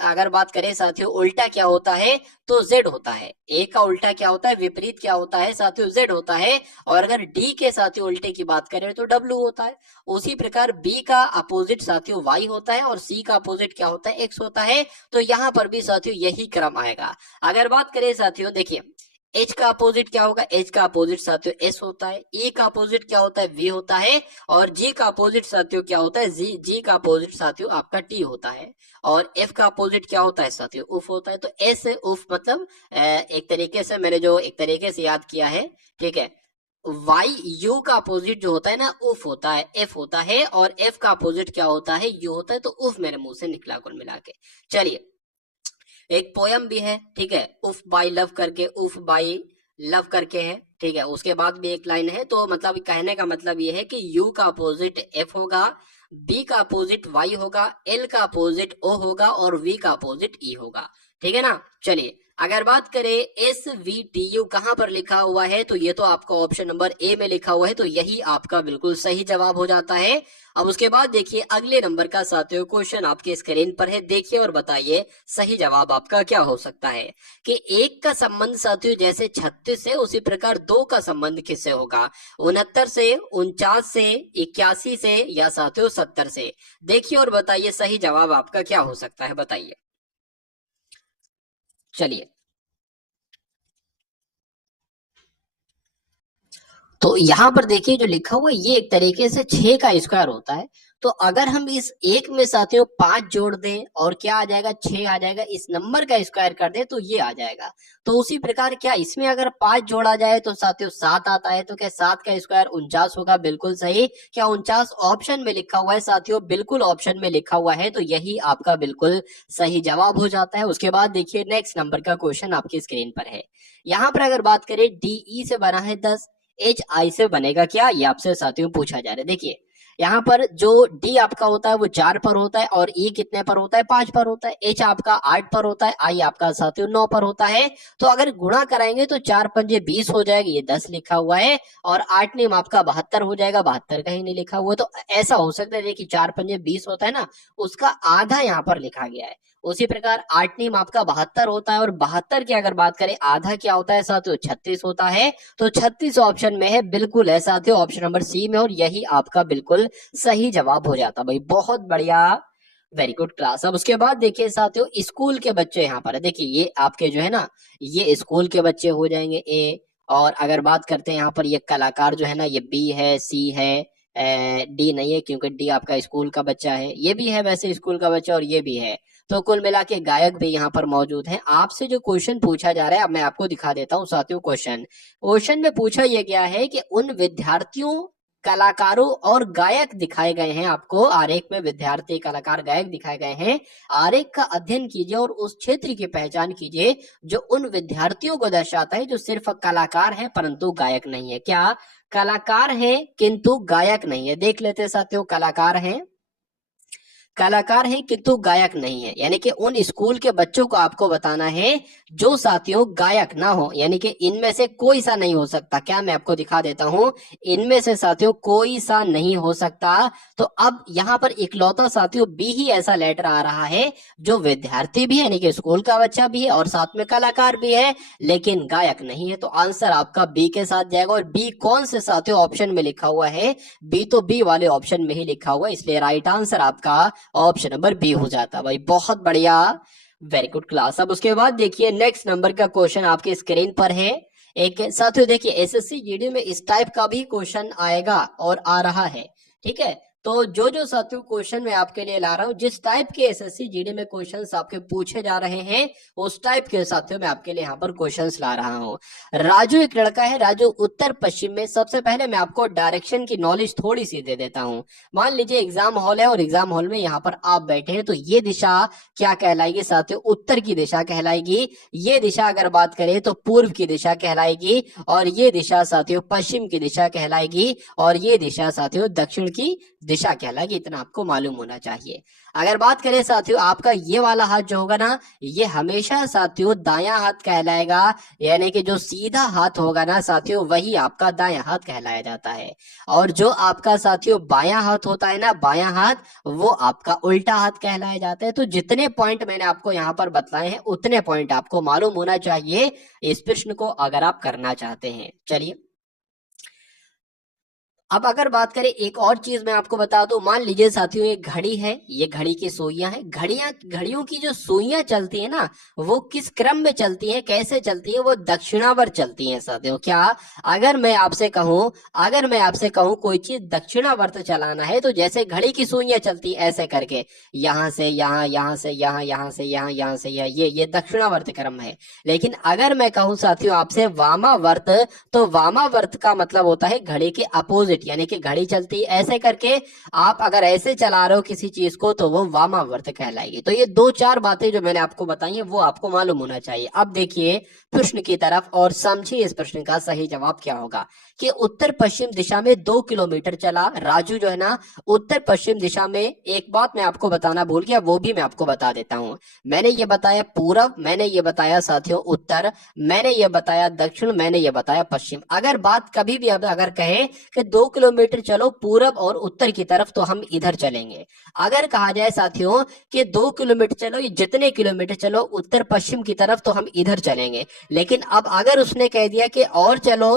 अगर बात करें साथियों उल्टा क्या होता है, तो जेड होता है। ए का उल्टा क्या होता है, विपरीत क्या होता है साथियों, जेड होता है। और अगर डी के साथियों उल्टे की बात करें तो डब्ल्यू होता है। उसी प्रकार बी का अपोजिट साथियों वाई होता है और सी का अपोजिट क्या होता है, एक्स होता है। तो यहाँ पर भी साथियों यही क्रम आएगा। अगर बात करें साथियों देखिए एच का अपोजिट क्या होगा, एच का अपोजिट साथियों एस होता है, ई का अपोजिट क्या होता है, वी होता है। और जी का अपोजिट साथियों क्या होता है, जी का अपोजिट साथियों आपका टी होता है। और एफ का अपोजिट क्या होता है साथियों, उफ होता है। तो एस उफ मतलब एक तरीके से मैंने जो एक तरीके से याद किया है, ठीक है। वाई यू का अपोजिट जो होता है ना उफ होता है, एफ होता है। और एफ का अपोजिट क्या होता है, यू होता है। तो उफ मेरे मुंह से निकला कुल मिला के। चलिए एक पोयम भी है, ठीक है, उफ बाई लव करके, उफ बाई लव करके है, ठीक है। उसके बाद भी एक लाइन है। तो मतलब कहने का मतलब ये है कि यू का अपोजिट एफ होगा, बी का अपोजिट वाई होगा, एल का अपोजिट ओ होगा और वी का अपोजिट ई होगा, ठीक है ना। चलिए अगर बात करें एस वी टी यू कहां पर लिखा हुआ है, तो ये तो आपका ऑप्शन नंबर ए में लिखा हुआ है, तो यही आपका बिल्कुल सही जवाब हो जाता है। अब उसके बाद देखिए अगले नंबर का साथियों क्वेश्चन आपके स्क्रीन पर है, देखिए और बताइए सही जवाब आपका क्या हो सकता है। कि एक का संबंध साथियों जैसे 36 से, उसी प्रकार 2 का संबंध किससे होगा, 69 से, 49 से, 81 से या साथियों 70 से। देखिए और बताइए सही जवाब आपका क्या हो सकता है, बताइए। चलिए तो यहाँ पर देखिए जो लिखा हुआ है ये एक तरीके से 6 का स्क्वायर होता है। तो अगर हम इस एक में साथियों 5 जोड़ दें और क्या आ जाएगा, 6 आ जाएगा, इस नंबर का स्क्वायर कर दें तो ये आ जाएगा। तो उसी प्रकार क्या इसमें अगर 5 जोड़ा जाए तो साथियों 7 आता है। तो क्या 7 का स्क्वायर 49 होगा? बिल्कुल सही। क्या 49 ऑप्शन में लिखा हुआ है साथियों? बिल्कुल ऑप्शन में लिखा हुआ है। तो यही आपका बिल्कुल सही जवाब हो जाता है। उसके बाद देखिए नेक्स्ट नंबर का क्वेश्चन आपकी स्क्रीन पर है। यहाँ पर अगर बात करें डीई से बना है 10, एच आई से बनेगा क्या, ये आपसे साथियों पूछा जा रहा है। देखिए यहाँ पर जो डी आपका होता है वो 4 पर होता है और ई कितने पर होता है? 5 पर होता है। एच आपका 8 पर होता है, आई आपका साथियों 9 पर होता है। तो अगर गुणा कराएंगे तो 4 पंजे 20 हो जाएगा, ये 10 लिखा हुआ है। और 8 नेम आपका 72 हो जाएगा, 72 कहीं नहीं लिखा हुआ। तो ऐसा हो सकता है देखिए 4 पंजे 20 होता है ना, उसका आधा यहाँ पर लिखा गया है। उसी प्रकार 8 नेम आपका 72 होता है और 72 की अगर बात करें आधा क्या होता है साथियों? 36 होता है। तो 36 ऑप्शन में है, बिल्कुल है साथियों ऑप्शन नंबर सी में, और यही आपका बिल्कुल सही जवाब हो जाता भाई। बहुत बढ़िया, वेरी गुड क्लास। अब उसके बाद देखिए साथियों स्कूल के बच्चे यहाँ पर है। देखिए ये आपके जो है ना, ये स्कूल के बच्चे हो जाएंगे ए। और अगर बात करते हैं यहाँ पर ये कलाकार जो है ना, ये बी है, सी है, डी नहीं है क्योंकि डी आपका स्कूल का बच्चा है। ये भी है वैसे स्कूल का बच्चा और ये भी है। तो कुल मिला के गायक भी यहाँ पर मौजूद हैं। आपसे जो क्वेश्चन पूछा जा रहा है अब मैं आपको दिखा देता हूँ साथियों। क्वेश्चन में पूछा यह गया है कि उन विद्यार्थियों, कलाकारों और गायक दिखाए गए हैं। आपको आरेख में विद्यार्थी, कलाकार, गायक दिखाए गए हैं। आरेख का अध्ययन कीजिए और उस क्षेत्र की पहचान कीजिए जो उन विद्यार्थियों को दर्शाता है जो सिर्फ कलाकार है परंतु गायक नहीं है। क्या कलाकार है किंतु गायक नहीं है? देख लेते हैं साथियों, कलाकार हैं, कलाकार हैं किंतु गायक नहीं है, यानी कि उन स्कूल के बच्चों को आपको बताना है जो साथियों गायक ना हो, यानी कि इनमें से कोई सा नहीं हो सकता। क्या मैं आपको दिखा देता हूं, इनमें से साथियों कोई सा नहीं हो सकता। तो अब यहाँ पर इकलौता साथियों बी ही ऐसा लेटर आ रहा है जो विद्यार्थी भी है, यानी कि स्कूल का बच्चा भी है और साथ में कलाकार भी है लेकिन गायक नहीं है। तो आंसर आपका बी के साथ जाएगा। और बी कौन से साथियों ऑप्शन में लिखा हुआ है? बी तो बी वाले ऑप्शन में ही लिखा हुआ है, इसलिए राइट आंसर आपका ऑप्शन नंबर बी हो जाता भाई। बहुत बढ़िया, वेरी गुड क्लास। अब उसके बाद देखिए नेक्स्ट नंबर का क्वेश्चन आपके स्क्रीन पर है। एक साथियों देखिए एसएससी जीडी में इस टाइप का भी क्वेश्चन आएगा और आ रहा है, ठीक है। तो जो साथियों क्वेश्चन मैं आपके लिए ला रहा हूं, जिस टाइप के एसएससी जीडी में क्वेश्चंस आपके पूछे जा रहे हैं उस टाइप के साथियों मैं आपके लिए यहाँ पर क्वेश्चंस ला रहा हूं। राजू एक लड़का है, राजू उत्तर पश्चिम में। सबसे पहले मैं आपको डायरेक्शन की नॉलेज थोड़ी सी दे देता हूं। मान लीजिए एग्जाम हॉल है और एग्जाम हॉल में यहाँ पर आप बैठे हैं, तो ये दिशा क्या कहलाएगी साथियों? उत्तर की दिशा कहलाएगी। ये दिशा अगर बात करें तो पूर्व की दिशा कहलाएगी और ये दिशा साथियों पश्चिम की दिशा कहलाएगी और ये दिशा साथियों दक्षिण की दिशा कहलाएगी। इतना आपको मालूम होना चाहिए। अगर बात करें साथियों आपका ये वाला हाथ जो होगा ना, ये हमेशा साथियों दायां हाथ कहलाएगा, यानी कि जो सीधा हाथ होगा ना साथियों वही आपका दायां हाथ कहलाया जाता है। और जो आपका साथियों बायां हाथ होता है ना, बायां हाथ, वो आपका उल्टा हाथ कहलाया जाता है। तो जितने पॉइंट मैंने आपको यहाँ पर बतलाए हैं उतने पॉइंट आपको मालूम होना चाहिए इस प्रश्न को अगर आप करना चाहते हैं। चलिए अब अगर बात करें एक और चीज मैं आपको बता दूं, मान लीजिए साथियों ये घड़ी है, ये घड़ी की सुइयां हैं। घड़ियों की जो सुइयां चलती है ना, वो किस क्रम में चलती है, कैसे चलती है? वो दक्षिणावर्त चलती है साथियों। क्या अगर मैं आपसे कहूं कोई चीज दक्षिणावर्त चलाना है तो जैसे घड़ी की सुइयां चलती है ऐसे करके, यहां से यहाँ, यहाँ से यहाँ, यहाँ से यहाँ, यहाँ से यहाँ, ये दक्षिणावर्त क्रम है। लेकिन अगर मैं कहूं साथियों आपसे वामावर्त, तो वामावर्त का मतलब होता है घड़ी के अपोजिट, यानी कि घड़ी चलती है ऐसे करके। आप अगर ऐसे चला रहे हो किसी चीज को तो वो वामावर्त कहलाएगी। तो ये 2-4 बातें जो मैंने आपको बताई है वो आपको मालूम होना चाहिए। अब देखिए प्रश्न की तरफ और समझिए इस प्रश्न का सही जवाब क्या होगा। कि उत्तर पश्चिम दिशा में 2 किलोमीटर चला राजू जो है ना, उत्तर पश्चिम दिशा में। एक बात मैं आपको बताना भूल गया, वो भी मैं आपको बता देता हूं। मैंने ये बताया पूरब, मैंने ये बताया साथियों उत्तर, मैंने ये बताया दक्षिण, मैंने ये बताया पश्चिम। अगर बात कभी भी अगर कहे कि 2 किलोमीटर चलो पूरब और उत्तर की तरफ तो हम इधर चलेंगे। अगर कहा जाए साथियों कि 2 किलोमीटर चलो, ये जितने किलोमीटर चलो उत्तर पश्चिम की तरफ तो हम इधर चलेंगे। लेकिन अब अगर उसने कह दिया कि और चलो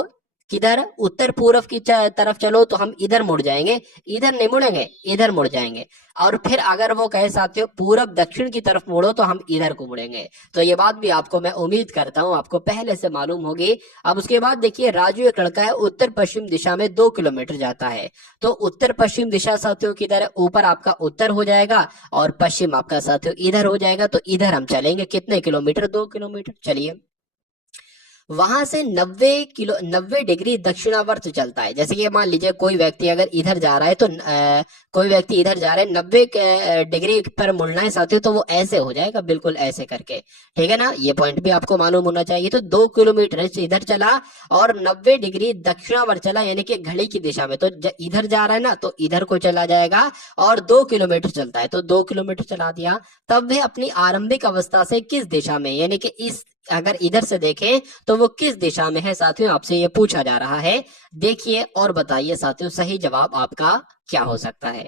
किधर, उत्तर पूर्व की तरफ चलो तो हम इधर मुड़ जाएंगे, इधर नहीं मुड़ेंगे, इधर मुड़ जाएंगे। और फिर अगर वो कहे साथियों पूर्व दक्षिण की तरफ मुड़ो तो हम इधर को मुड़ेंगे। तो ये बात भी आपको मैं उम्मीद करता हूं आपको पहले से मालूम होगी। अब उसके बाद देखिए राजू एक लड़का है, उत्तर पश्चिम दिशा में 2 किलोमीटर जाता है। तो उत्तर पश्चिम दिशा साथियों किधर है, ऊपर आपका उत्तर हो जाएगा और पश्चिम आपका साथियों इधर हो जाएगा। तो इधर हम चलेंगे कितने किलोमीटर, 2 किलोमीटर। चलिए वहां से 90 डिग्री दक्षिणावर्त चलता है। जैसे कि मान लीजिए कोई व्यक्ति अगर इधर जा रहा है तो कोई व्यक्ति इधर जा रहा है, 90 डिग्री पर मुड़ना है साथियों, तो वो ऐसे हो जाएगा, बिल्कुल ऐसे करके। ठीक है ना, ये पॉइंट भी आपको मालूम होना चाहिए। तो 2 किलोमीटर से इधर चला और 90 डिग्री दक्षिणावर्त चला, यानी कि घड़ी की दिशा में। तो इधर जा रहा है ना, तो इधर को चला जाएगा और 2 किलोमीटर चलता है, तो 2 किलोमीटर चला दिया। तब वह अपनी आरंभिक अवस्था से किस दिशा में, यानी कि इस अगर इधर से देखें तो वो किस दिशा में है साथियों, आपसे ये पूछा जा रहा है। देखिए और बताइए साथियों सही जवाब आपका क्या हो सकता है।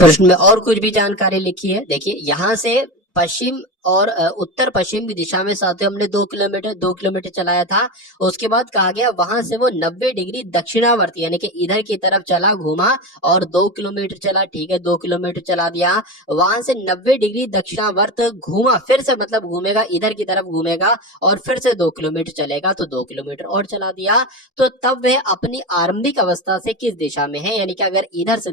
प्रश्न में और कुछ भी जानकारी लिखी है। देखिए यहां से पश्चिम और उत्तर पश्चिम की दिशा में साथियों हमने 2 किलोमीटर चलाया था। उसके बाद कहा गया वहां से वो 90 डिग्री दक्षिणावर्ती यानी कि इधर की तरफ चला, घूमा और 2 किलोमीटर चला। ठीक है, 2 किलोमीटर चला दिया। वहां से 90 डिग्री दक्षिणावर्त घूमा, फिर से मतलब घूमेगा, इधर की तरफ घूमेगा और फिर से 2 किलोमीटर चलेगा, तो 2 किलोमीटर और चला दिया। तो तब वह अपनी आरंभिक अवस्था से किस दिशा में है, यानी कि अगर इधर से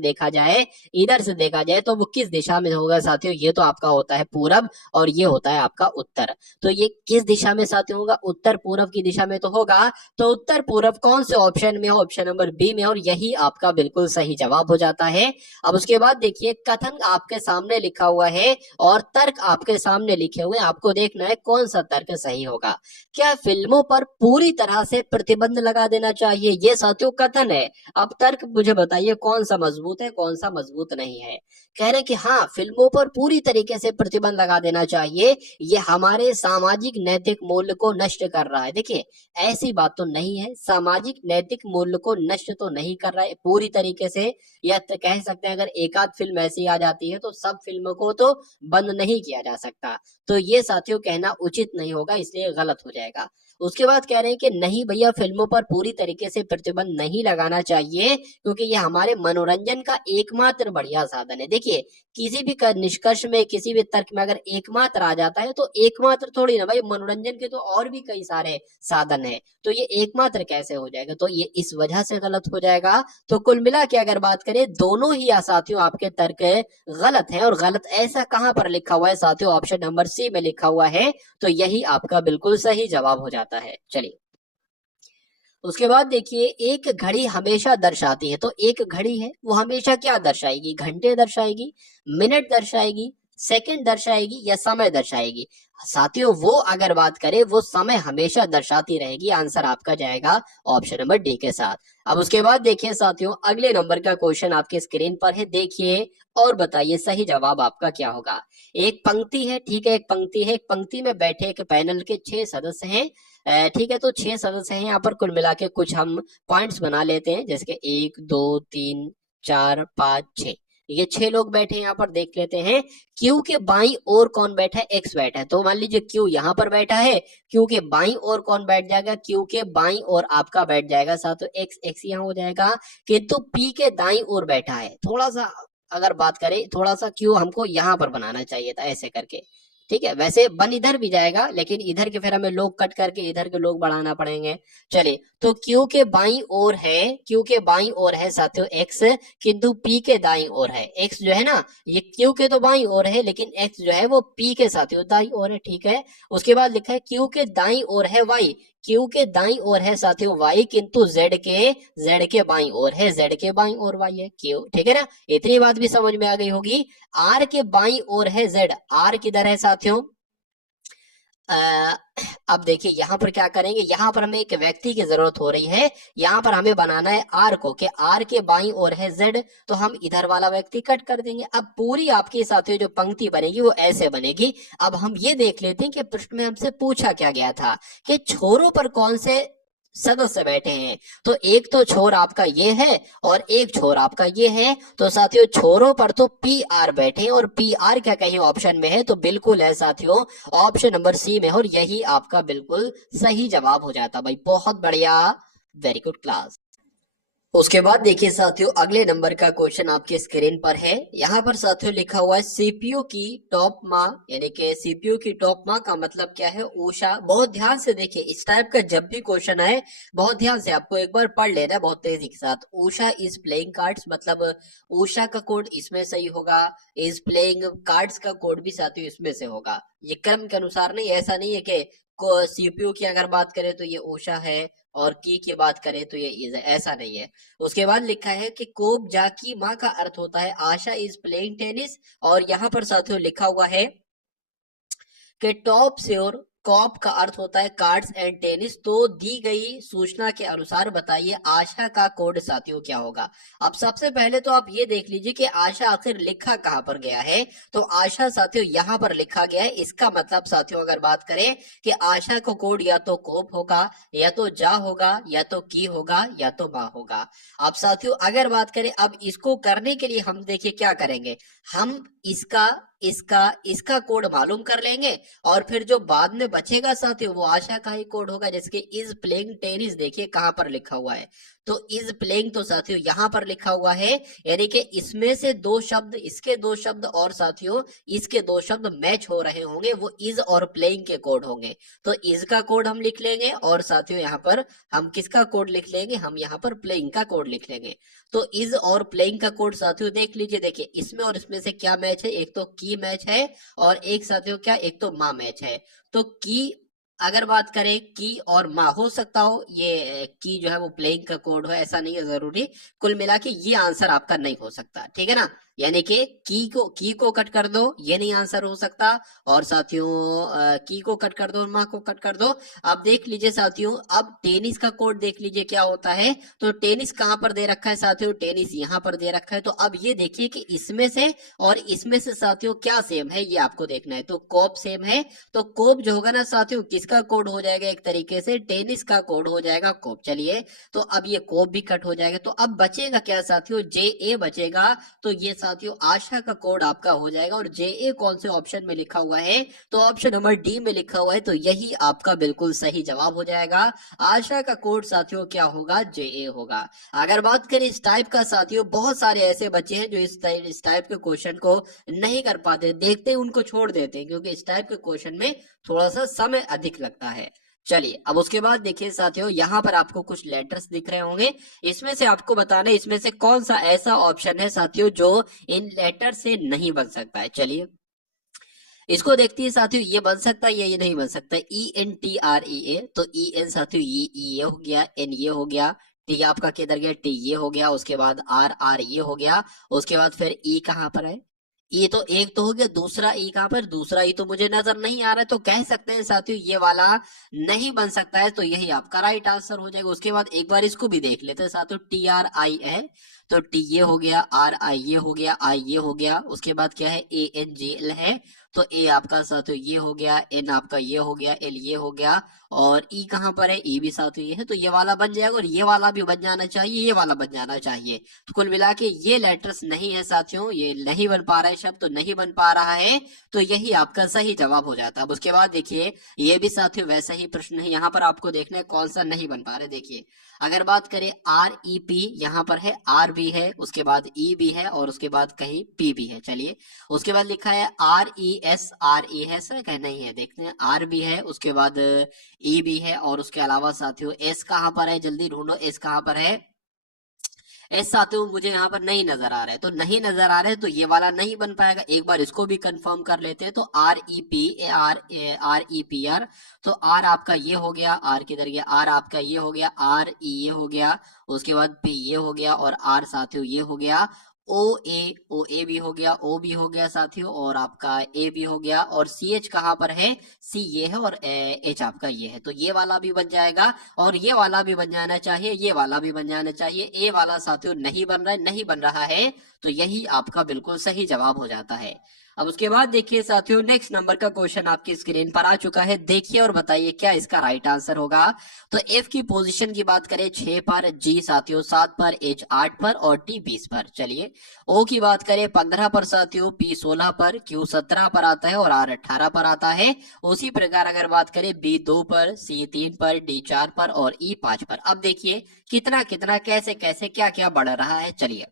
देखा जाए तो वो किस दिशा में होगा साथियों। ये तो आपका होता है पूरब और ये होता है आपका उत्तर। तो ये किस दिशा में साथियों होगा, उत्तर पूर्व की दिशा में तो होगा। तो उत्तर पूर्व कौन से ऑप्शन में, ऑप्शन नंबर बी में, और यही आपका बिल्कुल सही जवाब हो जाता है। अब उसके बाद देखिए कथन आपके सामने लिखा हुआ है और तर्क आपके सामने लिखे हुए, आपको देखना है कौन सा तर्क सही होगा। क्या फिल्मों पर पूरी तरह से प्रतिबंध लगा देना चाहिए, ये साथियों कथन है। अब तर्क मुझे बताइए कौन सा मजबूत है, कौन सा मजबूत नहीं है। कह रहे हैं कि हाँ फिल्मों पर पूरी तरीके से प्रतिबंध लगा देना चाहिए, ये हमारे सामाजिक नैतिक मूल्य को नष्ट कर रहा है। देखिए ऐसी बात तो नहीं है, सामाजिक नैतिक मूल्य को नष्ट तो नहीं कर रहा है पूरी तरीके से। या तो कह सकते हैं अगर एक आध फिल्म ऐसी आ जाती है तो सब फिल्मों को तो बंद नहीं किया जा सकता। तो ये साथियों कहना उचित नहीं होगा, इसलिए गलत हो जाएगा। उसके बाद कह रहे हैं कि नहीं भैया फिल्मों पर पूरी तरीके से प्रतिबंध नहीं लगाना चाहिए क्योंकि ये हमारे मनोरंजन का एकमात्र बढ़िया साधन है। देखिए किसी भी निष्कर्ष में, किसी भी तर्क में अगर एकमात्र आ जाता है तो एकमात्र थोड़ी ना भाई, मनोरंजन के तो और भी कई सारे साधन है, तो ये एकमात्र कैसे हो जाएगा, तो ये इस वजह से गलत हो जाएगा। तो कुल मिला के अगर बात करें दोनों ही साथियों आपके तर्क गलत है। और गलत ऐसा कहां पर लिखा हुआ है साथियों, ऑप्शन नंबर सी में लिखा हुआ है। तो यही आपका बिल्कुल सही जवाब हो जाता है। चलिए उसके बाद देखिए एक घड़ी हमेशा दर्शाती है। तो एक घड़ी है वो हमेशा क्या दर्शाएगी, घंटे दर्शाएगी, मिनट दर्शाएगी, सेकंड दर्शाएगी या समय दर्शाएगी। साथियों वो अगर बात करें वो समय हमेशा दर्शाती रहेगी। आंसर आपका जाएगा ऑप्शन नंबर डी के साथ। अब उसके बाद देखिए साथियों अगले नंबर का क्वेश्चन आपके स्क्रीन पर है, देखिए और बताइए सही जवाब आपका क्या होगा। एक पंक्ति है, ठीक है, एक पंक्ति है, एक पंक्ति में बैठे एक पैनल के 6 सदस्य हैं। ठीक है, तो 6 सदस्य हैं यहाँ पर, कुल मिला के कुछ हम पॉइंट्स बना लेते हैं जैसे कि 1 2 3 4 5 6, ये 6 लोग बैठे हैं यहाँ पर। देख लेते हैं क्यू के बाई और कौन बैठा है, एक्स बैठा है। तो मान लीजिए क्यू यहाँ पर बैठा है, क्यू के बाई और कौन बैठ जाएगा, क्यू के बाई और आपका बैठ जाएगा साथ एक्स, एक्स यहाँ हो जाएगा। किंतु पी के दाई और बैठा है, थोड़ा सा अगर बात करें थोड़ा सा क्यू हमको यहाँ पर बनाना चाहिए था ऐसे करके। ठीक है, वैसे बन इधर भी जाएगा लेकिन इधर के फिर हमें लोग कट करके इधर के लोग बढ़ाना पड़ेंगे। चलिए तो क्यू के बाई ओर है, क्यू के बाई ओर है साथियों एक्स, किंतु पी के दाई ओर है एक्स जो है ना, ये क्यू के तो बाई ओर है लेकिन एक्स जो है वो पी के साथियों दाई ओर है। ठीक है, उसके बाद लिखा है क्यू के दाई ओर है वाई, क्यू के दाई ओर है साथियों वाई, किंतु जेड के बाई ओर है, जेड के बाई ओर वाई है क्यू। ठीक है ना, इतनी बात भी समझ में आ गई होगी। आर के बाई ओर है जेड, आर किधर है साथियों, अब देखिए यहाँ पर क्या करेंगे, यहाँ पर हमें एक व्यक्ति की जरूरत हो रही है। यहाँ पर हमें बनाना है आर को, कि आर के बाई ओर है जेड, तो हम इधर वाला व्यक्ति कट कर देंगे। अब पूरी आपके साथियों जो पंक्ति बनेगी वो ऐसे बनेगी। अब हम ये देख लेते हैं कि प्रश्न में हमसे पूछा क्या गया था कि छोरों पर कौन से सदस्य बैठे हैं, तो एक तो छोर आपका ये है और एक छोर आपका ये है, तो साथियों छोरों पर तो पी आर बैठे हैं और पी आर क्या कहीं ऑप्शन में है, तो बिल्कुल है साथियों ऑप्शन नंबर सी में, और यही आपका बिल्कुल सही जवाब हो जाता भाई। बहुत बढ़िया, वेरी गुड क्लास। उसके बाद देखिए साथियों अगले नंबर का क्वेश्चन आपके स्क्रीन पर है। यहाँ पर साथियों लिखा हुआ है सीपीयू की टॉप माँ, यानी कि सीपीयू की टॉप माँ का मतलब क्या है, उषा। बहुत ध्यान से देखिए, इस टाइप का जब भी क्वेश्चन आए बहुत ध्यान से आपको एक बार पढ़ लेना बहुत तेजी के साथ। उषा इज प्लेइंग कार्ड्स, मतलब उषा का कोड इसमें सही होगा, इज प्लेइंग कार्ड्स का कोड भी साथियों इसमें से होगा। ये क्रम के अनुसार नहीं, ऐसा नहीं है कि सीपीयू की अगर बात करें तो ये उषा है और की बात करें तो ये इज है, ऐसा नहीं है। उसके बाद लिखा है कि कोब जाकी माँ का अर्थ होता है आशा इज प्लेइंग टेनिस, और यहाँ पर साथियों लिखा हुआ है कि टॉप से और कॉप का अर्थ होता है कार्ड्स एंड टेनिस। तो दी गई सूचना के अनुसार बताइए आशा का कोड साथियों क्या होगा। अब सबसे पहले तो आप ये देख लीजिए कि आशा आखिर लिखा कहां पर गया है, तो आशा साथियों यहां पर लिखा गया है। इसका मतलब साथियों अगर बात करें कि आशा का कोड या तो कोप होगा, या तो जा होगा, या तो की होगा, या तो माँ होगा। अब साथियों अगर बात करें, अब इसको करने के लिए हम देखिए क्या करेंगे, हम इसका इसका इसका कोड मालूम कर लेंगे, और फिर जो बाद में बचेगा साथियों वो आशा का ही कोड होगा। जैसे कि इज प्लेइंग टेनिस, देखिए कहां पर लिखा हुआ है, तो इज प्लेइंग तो साथियों यहां पर लिखा हुआ है, यानी कि इसमें से दो शब्द, इसके दो शब्द और साथियों इसके दो शब्द मैच हो रहे होंगे, वो इज और प्लेइंग के कोड होंगे। तो इज का कोड हम लिख लेंगे, और साथियों यहाँ पर हम किसका कोड लिख लेंगे, हम यहाँ पर प्लेइंग का कोड लिख लेंगे। तो इज और प्लेइंग का कोड साथियों देख लीजिए, देखिए इसमें और इसमें से क्या मैच है, एक तो की मैच है और एक साथियों क्या, एक तो माँ मैच है। तो की अगर बात करें की और माँ, हो सकता हो ये की जो है वो प्लेइंग का कोड हो, ऐसा नहीं है जरूरी। कुल मिला के ये आंसर आपका नहीं हो सकता, ठीक है ना। यानी कि की को कट कर दो, ये नहीं आंसर हो सकता, और साथियों की को कट कर दो और माँ को कट कर दो। अब देख लीजिए साथियों, अब टेनिस का कोड देख लीजिए क्या होता है। तो टेनिस कहां पर दे रखा है साथियों, टेनिस यहाँ पर दे रखा है। तो अब ये देखिए कि इसमें से और इसमें से साथियों क्या सेम है, ये आपको देखना है। तो कोप सेम है, तो कोप जो होगा ना साथियों किसका कोड हो जाएगा, एक तरीके से टेनिस का कोड हो जाएगा कोप। चलिए तो अब ये कोप भी कट हो जाएगा, तो अब बचेगा क्या साथियों, जे ए बचेगा। तो ये साथियों आशा का कोड आपका हो जाएगा, और जे ए कौन से ऑप्शन में लिखा हुआ है, तो ऑप्शन नंबर डी में लिखा हुआ है, तो यही आपका बिल्कुल सही जवाब हो जाएगा। आशा का कोड साथियों क्या होगा, जे ए होगा। अगर बात करें इस टाइप का साथियों, बहुत सारे ऐसे बच्चे हैं जो इस टाइप के क्वेश्चन को नहीं कर पाते, देखते ही उनको छोड़ देते हैं, क्योंकि इस टाइप के क्वेश्चन में थोड़ा सा समय अधिक लगता है। चलिए अब उसके बाद देखिए साथियों, यहाँ पर आपको कुछ लेटर्स दिख रहे होंगे, इसमें से आपको बताना है इसमें से कौन सा ऐसा ऑप्शन है साथियों जो इन लेटर से नहीं बन सकता है। चलिए इसको देखती है साथियों, ये बन सकता है या ये नहीं बन सकता। ENTREA, तो EN साथियों ये हो गया, N ये हो गया, टी आपका किधर गया, टी ये हो गया, उसके बाद R ये हो गया, उसके बाद फिर E कहाँ पर है, ये तो एक तो हो गया, दूसरा ई कहां पर, दूसरा ई तो मुझे नजर नहीं आ रहा है, तो कह सकते हैं साथियों ये वाला नहीं बन सकता है, तो यही आपका राइट आंसर हो जाएगा। उसके बाद एक बार इसको भी देख लेते हैं साथियों, TRI है, तो टी ये हो गया, RI ये हो गया, आई ये हो गया, उसके बाद क्या है, ANGL है, तो ए आपका साथियों ये हो गया, एन आपका ये हो गया, एल ये हो गया, और ई कहां पर है, ई भी साथियों ये है, तो ये वाला बन जाएगा, और ये वाला भी बन जाना चाहिए, ये वाला बन जाना चाहिए। तो कुल मिला के ये लेटर्स नहीं है साथियों, ये नहीं बन पा रहा है, शब्द तो नहीं बन पा रहा है, तो यही आपका सही जवाब हो जाता है। अब उसके बाद देखिए ये भी साथियों वैसा ही प्रश्न है, यहाँ पर आपको देखना है कौन सा नहीं बन पा रहा है। देखिए अगर बात करें REP, यहाँ पर है R भी है, उसके बाद E भी है, और उसके बाद कहीं P भी है। चलिए उसके बाद लिखा है RESRE है, सर कहीं नहीं है, देखते हैं R भी है, उसके बाद E भी है, और उसके अलावा साथियों S कहाँ पर है, जल्दी ढूंढो S कहाँ पर है। एस साथियों मुझे यहाँ पर नहीं नजर आ रहा है, तो नहीं नजर आ रहा है तो ये वाला नहीं बन पाएगा। एक बार इसको भी कंफर्म कर लेते हैं, तो REPR, तो आर आपका ये हो गया, आर किधर गया, आर आपका ये हो गया, RE ये हो गया, उसके बाद P ये हो गया, और आर साथियों ये हो गया, ओ ए भी हो गया, ओ भी हो गया साथियों, और आपका ए भी हो गया, और CH कहाँ पर है, C ये है, और H आपका ये है, तो ये वाला भी बन जाएगा, और ये वाला भी बन जाना चाहिए, ये वाला भी बन जाना चाहिए। ए वाला साथियों नहीं बन रहा है, नहीं बन रहा है, तो यही आपका बिल्कुल सही जवाब हो जाता है। अब उसके बाद देखिए साथियों, नेक्स्ट नंबर का क्वेश्चन आपकी स्क्रीन पर आ चुका है। देखिए और बताइए क्या इसका राइट आंसर होगा। तो एफ की पोजीशन की बात करें 6 पर, जी साथियों 7 पर, एच 8 पर और टी 20 पर। चलिए ओ की बात करें 15 पर साथियों, पी 16 पर, क्यू 17 पर आता है और आर 18 पर आता है। उसी प्रकार अगर बात करें बी 2 पर, सी 3 पर, डी 4 पर और ई 5 पर। अब देखिए कितना कितना कैसे कैसे क्या क्या बढ़ रहा है। चलिए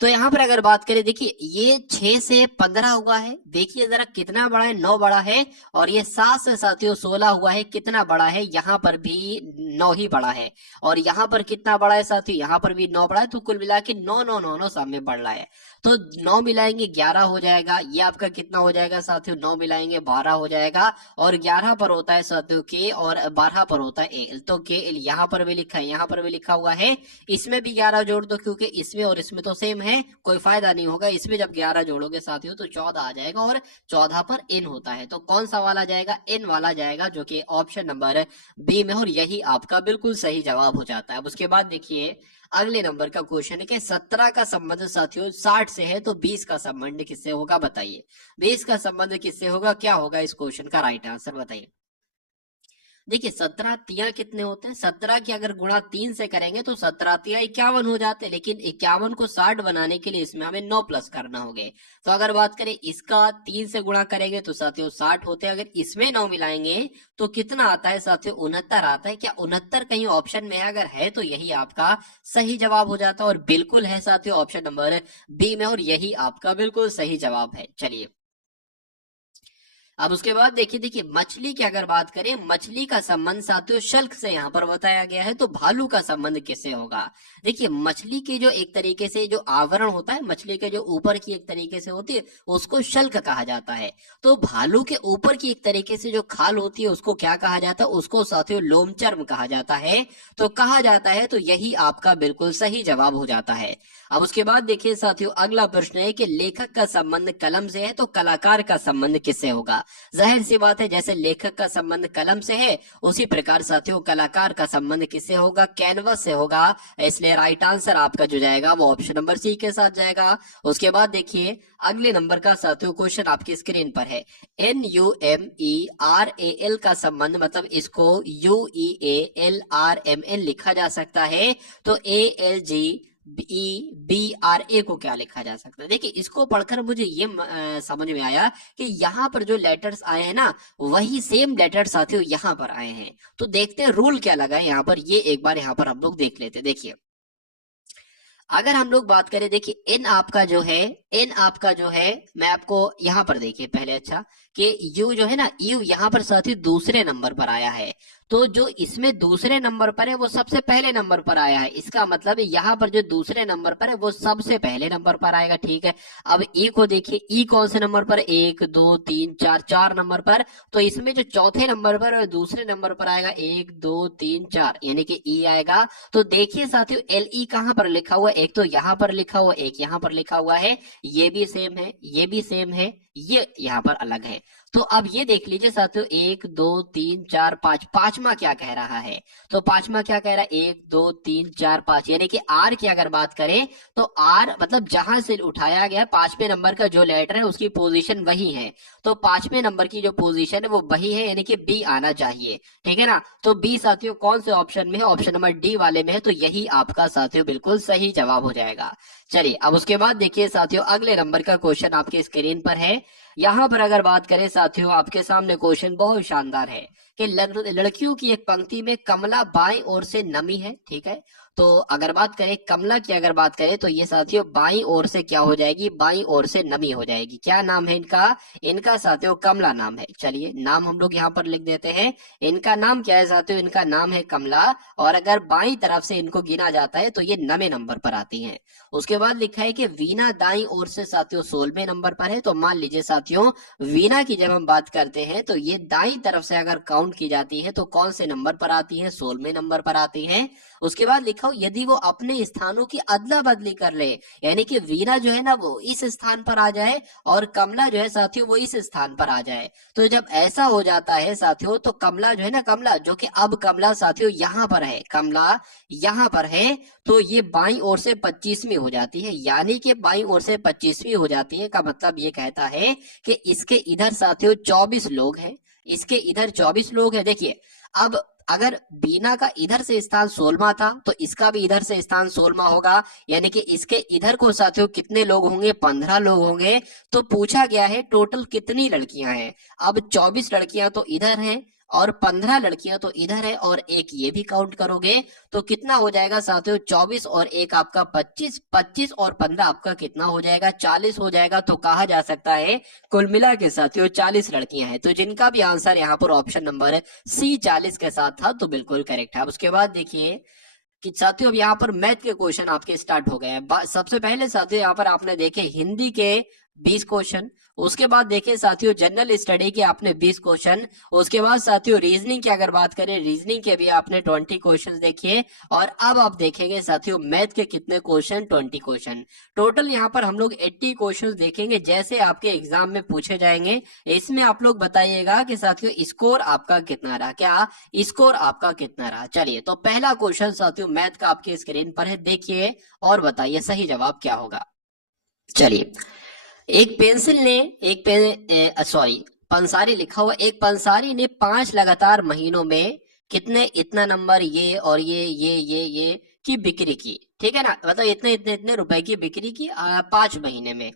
तो यहाँ पर अगर बात करें, देखिए ये 6 से 15 हुआ है, देखिए जरा कितना बड़ा है, 9 बड़ा है। और ये 7 से साथियों 16 हुआ है, कितना बड़ा है, यहाँ पर भी 9 ही बड़ा है। और यहाँ पर कितना बड़ा है साथियों, यहाँ पर भी 9 बड़ा है। तो कुल मिला के 9 9 9 9 सामने बढ़ रहा है। तो 9 मिलाएंगे 11 हो जाएगा। ये आपका कितना हो जाएगा साथियों, 9 मिलाएंगे 12 हो जाएगा। और 11 पर होता है साथियों के, और 12 पर होता है एल। तो के एल यहाँ पर भी लिखा है, यहाँ पर भी लिखा हुआ है। इसमें भी 11 जोड़ दो, क्योंकि इसमें और इसमें तो सेम है, कोई फायदा नहीं होगा। इसमें जब 11 जोड़ोगे साथियों तो 14 आ जाएगा, और 14 पर एन होता है। तो कौन सा वाला जाएगा, एन वाला जाएगा, जो कि ऑप्शन नंबर बी में, और यही आपका बिल्कुल सही जवाब हो जाता है। अब उसके बाद देखिए अगले नंबर का क्वेश्चन है कि 17 का संबंध साथियों 60 से है, तो 20 का संबंध किससे होगा बताइए। 20 का संबंध किससे होगा, क्या होगा इस क्वेश्चन का राइट आंसर बताइए। देखिए 17 तिया कितने होते हैं, 17 की अगर गुणा 3 से करेंगे तो 17 तिया 51 हो जाते हैं। लेकिन 51 को 60 बनाने के लिए इसमें हमें 9 प्लस करना होगा। तो अगर बात करें इसका 3 से गुणा करेंगे तो साथियों 60 होते हैं। अगर इसमें 9 मिलाएंगे तो कितना आता है साथियों, 69 आता है। क्या 69 कहीं ऑप्शन में है? अगर है तो यही आपका सही जवाब हो जाता है, और बिल्कुल है साथियों ऑप्शन नंबर बी में, और यही आपका बिल्कुल सही जवाब है। चलिए अब उसके बाद देखिए, मछली की अगर बात करें, मछली का संबंध साथियों शल्क से यहाँ पर बताया गया है। तो भालू का संबंध किससे होगा? देखिए मछली के जो एक तरीके से जो आवरण होता है, मछली के जो ऊपर की एक तरीके से होती है, उसको शल्क कहा जाता है। तो भालू के ऊपर की एक तरीके से जो खाल होती है उसको क्या कहा जाता है? उसको साथियों लोमचर्म कहा जाता है। तो कहा जाता है, तो यही आपका बिल्कुल सही जवाब हो जाता है। अब उसके बाद देखिए साथियों अगला प्रश्न है कि लेखक का संबंध कलम से है, तो कलाकार का संबंध किससे होगा? जाहिर सी बात है, जैसे लेखक का संबंध कलम से है उसी प्रकार साथियों कलाकार का संबंध किससे होगा? कैनवस से होगा। इसलिए राइट आंसर आपका जो जाएगा वो ऑप्शन नंबर सी के साथ जाएगा। उसके बाद देखिए अगले नंबर का साथियों क्वेश्चन आपकी स्क्रीन पर है। NUMERAL का संबंध, मतलब इसको UEALRMN लिखा जा सकता है। तो ALGBRA को क्या लिखा जा सकता है? देखिए इसको पढ़कर मुझे ये समझ में आया कि यहाँ पर जो लेटर्स आए हैं ना, वही सेम लेटर्स साथियों यहाँ पर आए हैं। तो देखते हैं रूल क्या लगा है यहाँ पर, ये एक बार यहाँ पर हम लोग देख लेते हैं। देखिए अगर हम लोग बात करें, देखिए एन आपका जो है, एन आपका जो है, मैं आपको यहाँ पर देखिए पहले, अच्छा कि यू जो है ना, यू यहाँ पर साथी दूसरे नंबर पर आया है। तो जो इसमें दूसरे नंबर पर है वो सबसे पहले नंबर पर आया है। इसका मतलब यहाँ पर जो दूसरे नंबर पर है वो सबसे पहले नंबर पर आएगा। ठीक है, अब ई को देखिए, ई कौन से नंबर पर? 1 2 3 4, 4 नंबर पर। तो इसमें जो चौथे नंबर पर और दूसरे नंबर पर आएगा 1 2 3 4, यानी कि ई आएगा। तो देखिए साथियों एल ई कहाँ पर लिखा हुआ है? एक तो यहाँ पर लिखा हुआ, एक यहाँ पर लिखा हुआ है। ये भी सेम है, ये भी सेम है, ये यहाँ पर अलग है। तो अब ये देख लीजिए साथियों 1 2 3 4 5, पांचवा क्या कह रहा है? तो पांचवा क्या कह रहा है? 1 2 3 4 5, यानी कि आर की अगर बात करें तो आर मतलब जहां से उठाया गया पांचवें नंबर का जो लेटर है उसकी पोजीशन वही है। तो पांचवें नंबर की जो पोजीशन है वो वही है, यानी कि बी आना चाहिए। ठीक है ना? तो बी साथियों कौन से ऑप्शन में है? ऑप्शन नंबर डी वाले में है। तो यही आपका साथियों बिल्कुल सही जवाब हो जाएगा। चलिए अब उसके बाद देखिए साथियों अगले नंबर का क्वेश्चन आपके स्क्रीन पर है। यहाँ पर अगर बात करें साथियों, आपके सामने क्वेश्चन बहुत शानदार है कि लड़कियों की एक पंक्ति में कमला बाईं ओर से नमी है। ठीक है, तो अगर बात करें कमला की, अगर बात करें तो ये साथियों बाईं ओर से क्या हो जाएगी? बाईं ओर से नमी हो जाएगी। क्या नाम है इनका? इनका साथियों कमला नाम है। चलिए नाम हम लोग यहाँ पर लिख देते हैं। इनका नाम क्या है साथियों? इनका नाम है कमला। और अगर बाईं तरफ से इनको गिना जाता है तो ये 9वें नंबर पर आती है। उसके बाद लिखा है कि वीना दाईं ओर से साथियों 16वें नंबर पर है। तो मान लीजिए साथियों साथियों वीणा की जब हम बात करते हैं तो ये दाईं तरफ से अगर काउंट की जाती है तो कौन से नंबर पर आती है? 16वें नंबर पर आती है। उसके बाद लिखा हो यदि वो अपने स्थानों की अदला बदली कर ले, यानी कि वीणा जो है ना वो इस स्थान पर आ जाए और कमला जो है साथियों वो इस स्थान पर आ जाए। तो जब ऐसा हो जाता है साथियों तो कमला जो है ना, कमला जो कि अब कमला साथियों यहाँ पर है, कमला यहाँ पर है, तो ये बाईं ओर से 25वीं हो जाती है। यानी कि बाईं ओर से 25वीं हो जाती है का मतलब ये कहता है कि इसके इधर साथियों 24 लोग हैं, इसके इधर 24 लोग हैं। देखिए अब अगर बीना का इधर से स्थान 16वां था तो इसका भी इधर से स्थान 16वां होगा, यानी कि इसके इधर को साथियों कितने लोग होंगे? 15 लोग होंगे। तो पूछा गया है टोटल कितनी लड़कियां हैं। अब 24 लड़कियां तो इधर हैं और 15 लड़कियां तो इधर है और एक ये भी काउंट करोगे तो कितना हो जाएगा साथियों? 24 और एक आपका 25, 25 और 15 आपका कितना हो जाएगा? 40 हो जाएगा। तो कहा जा सकता है कुल मिला के साथियों 40 लड़कियां हैं। तो जिनका भी आंसर यहाँ पर ऑप्शन नंबर सी 40 के साथ था तो बिल्कुल करेक्ट है। अब उसके बाद देखिए कि साथियों अब यहाँ पर मैथ के क्वेश्चन आपके स्टार्ट हो गए हैं। सबसे पहले साथियों यहाँ पर आपने देखे हिंदी के 20 क्वेश्चन, उसके बाद देखे साथियों जनरल स्टडी के आपने 20 क्वेश्चन, उसके बाद साथियों रीजनिंग की अगर बात करें रीजनिंग के भी आपने 20 क्वेश्चन देखिए, और अब आप देखेंगे साथियों मैथ के कितने क्वेश्चन? 20 क्वेश्चन। टोटल यहाँ पर हम लोग 80 क्वेश्चन देखेंगे जैसे आपके एग्जाम में पूछे जाएंगे। इसमें आप लोग बताइएगा कि साथियों स्कोर आपका कितना रहा, क्या स्कोर आपका कितना रहा। चलिए तो पहला क्वेश्चन साथियों मैथ का आपके स्क्रीन पर है, देखिए और बताइए सही जवाब क्या होगा। चलिए एक पेंसिल ने पंसारी लिखा हुआ, एक पंसारी ने 5 लगातार महीनों में कितने इतना नंबर ये और ये की बिक्री की, ठीक है ना, मतलब इतने इतने इतने रुपए की बिक्री की 5 महीने में।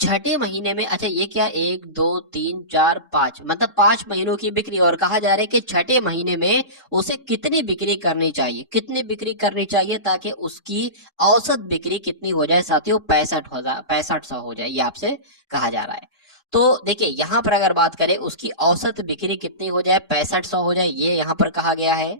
छठे महीने में, अच्छा ये क्या 1 2 3 4 5 मतलब 5 महीनों की बिक्री, और कहा जा रहा है कि छठे महीने में उसे कितनी बिक्री करनी चाहिए, कितनी बिक्री करनी चाहिए ताकि उसकी औसत बिक्री कितनी हो जाए साथियों? 6500 हो जाए, ये आपसे कहा जा रहा है। तो देखिए यहाँ पर अगर बात करें उसकी औसत बिक्री कितनी हो जाए? 6500 हो जाए, ये यहाँ पर कहा गया है।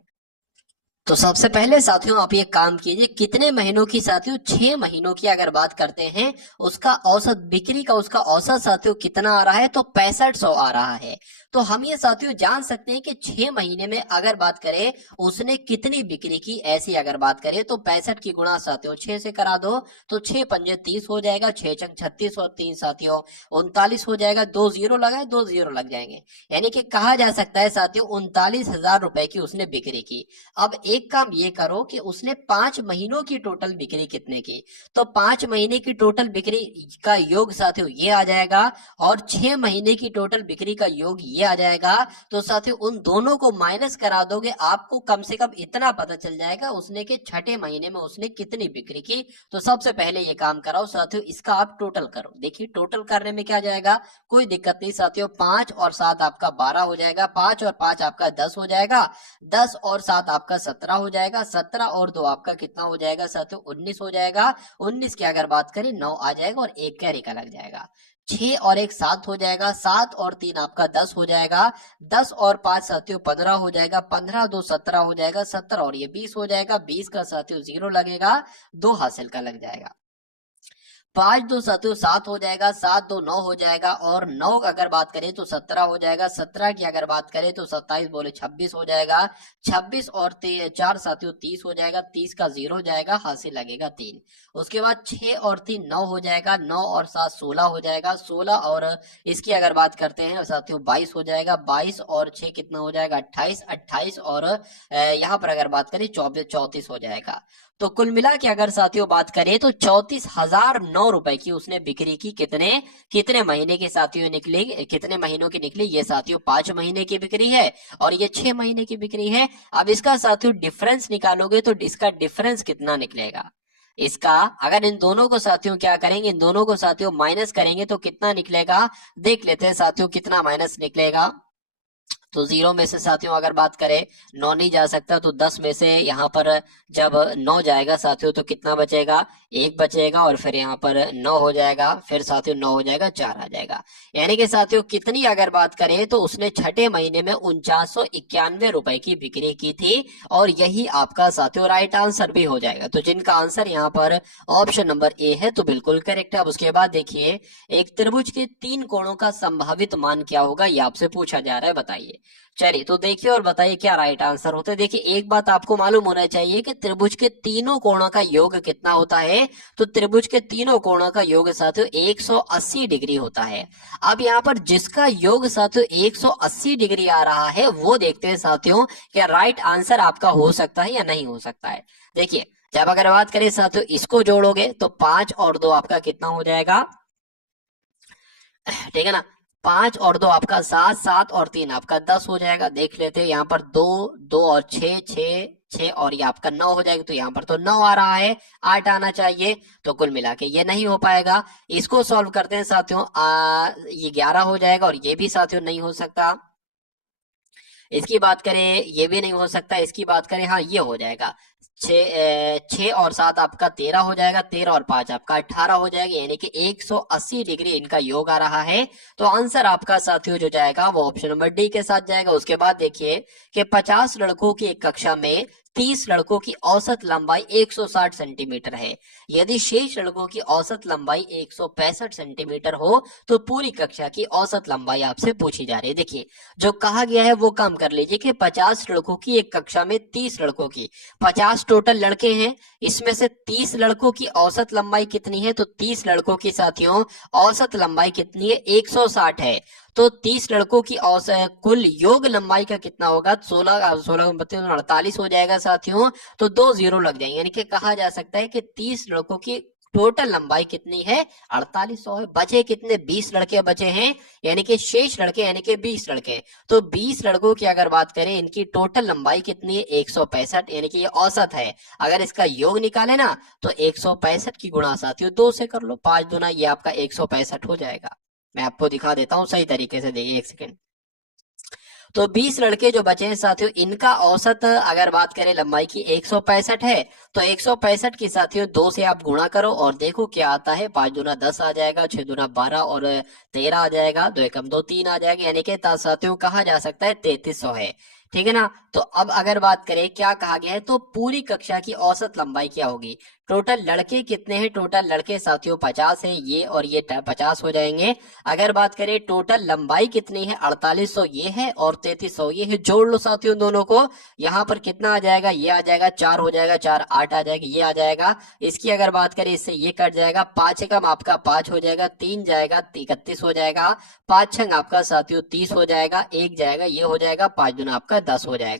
तो सबसे पहले साथियों आप ये काम कीजिए, कितने महीनों की साथियों? 6 महीनों की अगर बात करते हैं उसका औसत बिक्री का उसका औसत साथियों कितना आ रहा है? तो 6500 आ रहा है। तो हम ये साथियों जान सकते हैं कि 6 महीने में अगर बात करें उसने कितनी बिक्री की, ऐसी अगर बात करें तो 65 की गुणा साथियों 6 से करा दो तो 6 पंजे 30 हो जाएगा, 6 चंग 36 और 3 साथियों 39 हो जाएगा। 2 जीरो लगाए, 2 जीरो लग जाएंगे, यानी कि कहा जा सकता है साथियों 39,000 रुपए की उसने बिक्री की। अब एक काम ये करो कि उसने 5 महीनों की टोटल बिक्री कितने की, तो 5 महीने की टोटल बिक्री का योग साथियों ये आ जाएगा और 6 महीने की टोटल बिक्री का योग ये आ जाएगा। तो साथियों उन दोनों को माइनस करा दोगे, आपको कम से कम इतना पता चल जाएगा उसने के छठे महीने में उसने कितनी बिक्री की। तो सबसे पहले ये काम कराओ साथियों, इसका आप टोटल करो। देखिए टोटल करने में क्या जाएगा, कोई दिक्कत नहीं साथियों, 5 और 7 आपका 12 हो जाएगा, 5 और 5 आपका 10 हो जाएगा, 10 और 7 आपका 17 हो जाएगा, 17 और 2 आपका कितना हो जाएगा साथियों? 19 हो जाएगा। 19 की अगर बात करें 9 आ जाएगा और एक कैरी का लग जाएगा। 6 और 1 7 हो जाएगा, 7 और 3 आपका 10 हो जाएगा, 10 और 5 साथियों 15 हो जाएगा, 15 2 17 हो जाएगा, 17 और ये 20 हो जाएगा, 20 का साथियों 0 लगेगा, 2 हासिल का लग जाएगा। 5 2 साथियों 7 हो जाएगा, 7 2 9 हो जाएगा, और 9 अगर बात करें तो 17 हो जाएगा, 17 की अगर बात करें तो 27 बोले 26 हो जाएगा, 26 और 4 साथियों 30 हो जाएगा, 30 का 0 हो जाएगा, हासिल लगेगा 3। उसके बाद 6 और 3 9 हो जाएगा, 9 और 7 16 हो जाएगा, 16 और इसकी अगर बात करते हैं साथियों 22 हो जाएगा, 22 और 6 कितना हो जाएगा? 28, 28 और यहाँ पर अगर बात करें 24 34 हो जाएगा। तो कुल मिला के अगर साथियों बात करें तो 34,009 रुपए की उसने बिक्री की। कितने कितने महीने के साथियों निकले, कितने महीनों की निकली? ये साथियों 5 महीने की बिक्री है और ये 6 महीने की बिक्री है। अब इसका साथियों डिफरेंस निकालोगे तो इसका डिफरेंस कितना निकलेगा? इसका अगर इन दोनों को साथियों क्या करेंगे, इन दोनों को साथियों माइनस करेंगे तो कितना निकलेगा? देख लेते हैं साथियों कितना माइनस निकलेगा। तो 0 में से साथियों अगर बात करें 9 नहीं जा सकता, तो 10 में से यहाँ पर जब 9 जाएगा साथियों तो कितना बचेगा, 1 बचेगा, और फिर यहाँ पर 9 हो जाएगा, फिर साथियों 9 हो जाएगा, 4 आ जाएगा। यानी कि साथियों कितनी अगर बात करें तो उसने छठे महीने में 4991 रुपए की बिक्री की थी, और यही आपका साथियों राइट आंसर भी हो जाएगा। तो जिनका आंसर यहाँ पर ऑप्शन नंबर ए है तो बिल्कुल करेक्ट है। अब उसके बाद देखिए, एक त्रिभुज के 3 कोणों का संभावित मान क्या होगा, ये आपसे पूछा जा रहा है, बताइए। चलिए तो देखिए और बताइए क्या राइट आंसर होता है। देखिए एक बात आपको मालूम होना चाहिए कि त्रिभुज के तीनों कोणों का योग कितना होता है। तो त्रिभुज के तीनों कोणों का योग साथियों 180 डिग्री होता है। अब यहाँ पर जिसका योग साथियों 180 डिग्री आ रहा है वो देखते हैं साथियों क्या राइट आंसर आपका हो सकता है या नहीं हो सकता है। देखिए जब अगर बात करें साथियों इसको जोड़ोगे तो 5 और 2 आपका कितना हो जाएगा, ठीक है ना। 5 और 2 आपका 7, 7 और 3 आपका 10 हो जाएगा। देख लेते हैं यहाँ पर 2, 2 और 6, 6, 6 और ये आपका 9 हो जाएगा। तो यहाँ पर तो 9 आ रहा है, 8 आना चाहिए, तो कुल मिला के ये नहीं हो पाएगा। इसको सॉल्व करते हैं साथियों, ये 11 हो जाएगा, और ये भी साथियों नहीं हो सकता। इसकी बात करें ये भी नहीं हो सकता। इसकी बात करें हाँ ये हो जाएगा, 6 और 7 आपका 13 हो जाएगा, 13 और 5 आपका 18 हो जाएगा, यानी कि 180 डिग्री इनका योग आ रहा है। तो आंसर आपका साथियों जो जाएगा वो ऑप्शन नंबर डी के साथ जाएगा। उसके बाद देखिए कि 50 लड़कों की एक कक्षा में 30 लड़कों की औसत लंबाई 160 सेंटीमीटर है। यदि शेष लड़कों की औसत लंबाई 165 सेंटीमीटर हो तो पूरी कक्षा की औसत लंबाई आपसे पूछी जा रही है। देखिए जो कहा गया है वो काम कर लीजिए कि 50 लड़कों की एक कक्षा में 30 लड़कों की, 50 टोटल लड़के हैं, इसमें से 30 लड़कों की औसत लंबाई कितनी है, तो 30 लड़कों की साथियों औसत लंबाई कितनी है, 160 है। तो 30 लड़कों की औसत कुल योग लंबाई का कितना होगा, 48 हो जाएगा साथियों। तो 2 0 लग जाएंगे, यानी कि कहा जा सकता है कि 30 लड़कों की टोटल लंबाई कितनी है, 4800 है। बचे कितने, 20 लड़के बचे हैं, यानी कि शेष लड़के यानी कि 20 लड़के। तो 20 लड़कों की अगर बात करें इनकी टोटल लंबाई कितनी है, 165, यानी कि ये औसत है। अगर इसका योग निकाले ना तो 165 की गुणा साथियों 2 से कर लो, 5 दूना ये आपका 165 हो जाएगा। मैं आपको दिखा देता हूं सही तरीके से, देखिए एक सेकेंड। तो 20 लड़के जो बचे हैं साथियों इनका औसत अगर बात करें लंबाई की 165 है, तो 165 की साथियों 2 से आप गुणा करो और देखो क्या आता है, 5 दूना 10 आ जाएगा, 6 दूना 12 और 13 आ जाएगा, 2 एकम 2 3 आ जाएगा, यानी कि साथियों कहा जा सकता है 3300 है, ठीक है ना। तो अब अगर बात करें क्या कहा गया है, तो पूरी कक्षा की औसत लंबाई क्या होगी, टोटल लड़के कितने हैं, टोटल लड़के साथियों 50 हैं, ये और ये 50 हो जाएंगे। अगर बात करें टोटल लंबाई कितनी है, 4800 ये है और 3300 ये है, जोड़ लो साथियों दोनों को, यहाँ पर कितना आ जाएगा, ये आ जाएगा 4 हो जाएगा, 4 8 आ जाएगा, ये आ जाएगा। इसकी अगर बात करें इससे ये कट जाएगा, 5 एकम आपका 5 हो जाएगा, 3 जाएगा 31 हो जाएगा, 5 छंग आपका साथियों 30 हो जाएगा, 1 जाएगा ये हो जाएगा, 5 दूना आपका 10 हो जाएगा।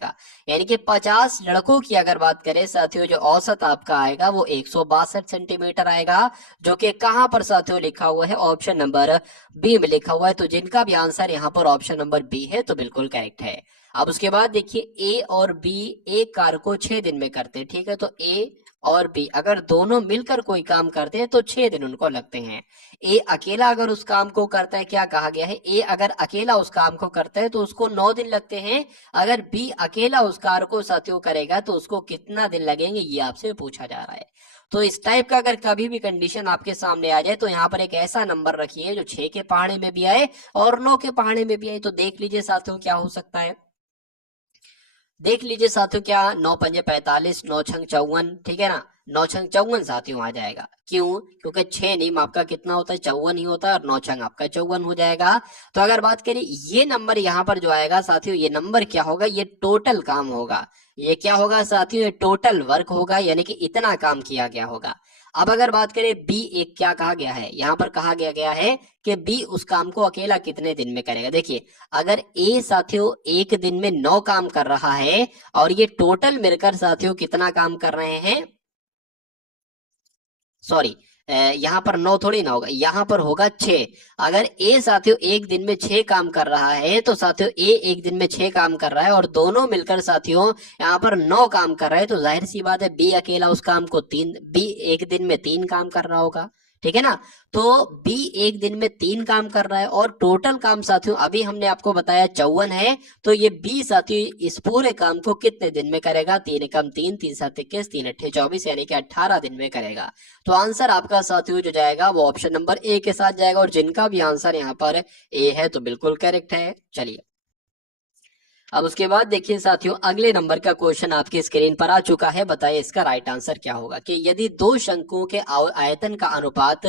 यानी कि 50 लड़कों की अगर बात करें साथियों जो औसत आपका आएगा वो 162 सेंटीमीटर आएगा, जो कि कहां पर साथियों लिखा हुआ है, ऑप्शन नंबर बी में लिखा हुआ है। तो जिनका भी आंसर यहाँ पर ऑप्शन नंबर बी है तो बिल्कुल करेक्ट है। अब उसके बाद देखिए ए और बी एक कार्य को 6 दिन में करते हैं, ठीक है। तो ए और बी अगर दोनों मिलकर कोई काम करते हैं तो 6 दिन उनको लगते हैं। ए अकेला अगर उस काम को करता है, क्या कहा गया है, ए अगर अकेला उस काम को करता है तो उसको 9 दिन लगते हैं। अगर बी अकेला उस कार्य को साथियों करेगा तो उसको कितना दिन लगेंगे, ये आपसे पूछा जा रहा है। तो इस टाइप का अगर कभी भी कंडीशन आपके सामने आ जाए तो यहाँ पर एक ऐसा नंबर रखिए जो 6 के पहाड़े में भी आए और 9 के पहाड़े में भी आए। तो देख लीजिए साथियों क्या हो सकता है, देख लीजिए साथियों, क्या 9 पंजे 45, 9 छंग 54, ठीक है ना, 9 छंग 54 साथियों आ जाएगा। क्यों, क्योंकि 6 नीम आपका कितना होता है, 54 ही होता है, और 9 छंग आपका 54 हो जाएगा। तो अगर बात करें ये नंबर यहाँ पर जो आएगा साथियों, ये नंबर क्या होगा, ये टोटल काम होगा। ये क्या होगा साथियों, ये टोटल वर्क होगा, यानी कि इतना काम किया गया होगा। अब अगर बात करें बी एक क्या कहा गया है, यहाँ पर कहा गया है कि बी उस काम को अकेला कितने दिन में करेगा। देखिए अगर ए साथियों एक दिन में 9 काम कर रहा है और ये टोटल मिलकर साथियों कितना काम कर रहे हैं, सॉरी यहाँ पर 9 थोड़ी ना होगा, यहाँ पर होगा 6। अगर ए साथियों एक दिन में 6 काम कर रहा है तो साथियों ए एक दिन में 6 काम कर रहा है और दोनों मिलकर साथियों यहाँ पर 9 काम कर रहे हैं। तो जाहिर सी बात है बी अकेला उस काम को 3, बी एक दिन में 3 काम कर रहा होगा, ठीक है ना। तो बी एक दिन में 3 काम कर रहा है और टोटल काम साथियों अभी हमने आपको बताया 54 है। तो ये बी साथियों इस पूरे काम को कितने दिन में करेगा? 3 एकम 3, 3 7 21, 3 अट्ठे 24 यानी कि 18 दिन में करेगा। तो आंसर आपका साथियों जो जाएगा वो ऑप्शन नंबर ए के साथ जाएगा और जिनका भी आंसर यहाँ पर ए है तो बिल्कुल करेक्ट है। चलिए अब उसके बाद देखिए साथियों अगले नंबर का क्वेश्चन आपकी स्क्रीन पर आ चुका है। बताइए इसका राइट आंसर क्या होगा कि यदि दो शंकुओं के आयतन का अनुपात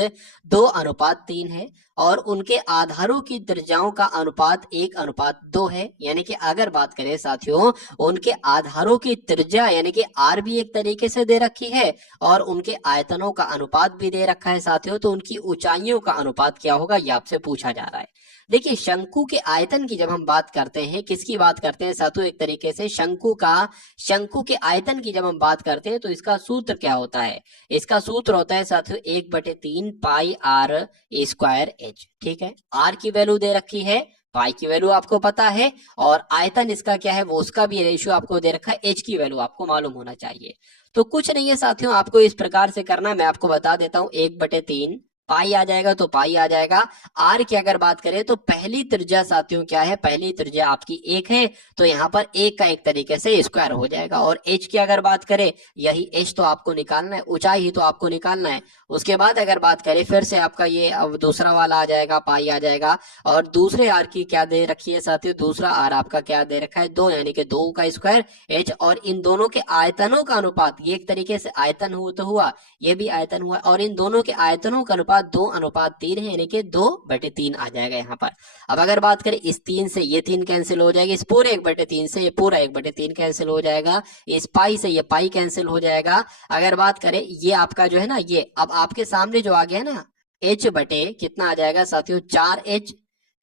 2:3 है और उनके आधारों की त्रिज्याओं का अनुपात 1:2 है, यानी कि अगर बात करें साथियों उनके आधारों की त्रिज्या यानी कि आर भी एक तरीके से दे रखी है और उनके आयतनों का अनुपात भी दे रखा है साथियों, तो उनकी ऊंचाइयों का अनुपात क्या होगा ये आपसे पूछा जा रहा है। देखिए शंकु के आयतन की जब हम बात करते हैं, किसकी बात करते हैं साथियों? एक तरीके से शंकु के आयतन की जब हम बात करते हैं तो इसका सूत्र क्या होता है? इसका सूत्र होता है साथियों 1/3 पाई आर स्क्वायर एच। ठीक है, आर की वैल्यू दे रखी है, पाई की वैल्यू आपको पता है और आयतन इसका क्या है वो उसका भी रेशियो आपको दे रखा है, एच की वैल्यू आपको मालूम होना चाहिए। तो कुछ नहीं है साथियों, आपको इस प्रकार से करना है, मैं आपको बता देता हूं। 1/3 पाई आ जाएगा तो पाई आ जाएगा। आर की अगर बात करें तो पहली त्रिज्या साथियों क्या है? पहली त्रिज्या आपकी 1 है तो यहाँ पर 1 का एक तरीके से स्क्वायर हो जाएगा। और एच की अगर बात करें, यही एच तो आपको निकालना है, ऊंचाई ही तो आपको निकालना है। उसके बाद अगर बात करें फिर से आपका ये अब दूसरा वाला आ जाएगा, पाई आ जाएगा। और दूसरे आर की क्या दे रखी है साथियों? दूसरा आर आपका क्या दे रखा है? 2 यानी कि 2 का स्क्वायर एच। और इन दोनों के आयतनों का अनुपात, ये एक तरीके से आयतन हो तो हुआ, ये भी आयतन हुआ, और इन दोनों के आयतनों का अनुपात 2:3 है यानी कि 2/3 आ जाएगा यहाँ पर। अब अगर बात करें इस 3 से ये 3 कैंसिल हो जाएगी, इस पूरे 1/3 से ये पूरा 1/3 कैंसिल हो जाएगा, इस पाई से ये पाई कैंसिल हो जाएगा। अगर बात करें ये आपका जो है ना, ये अब आपके सामने जो आ गया ना h बटे कितना आ जाएगा साथियों? 4h,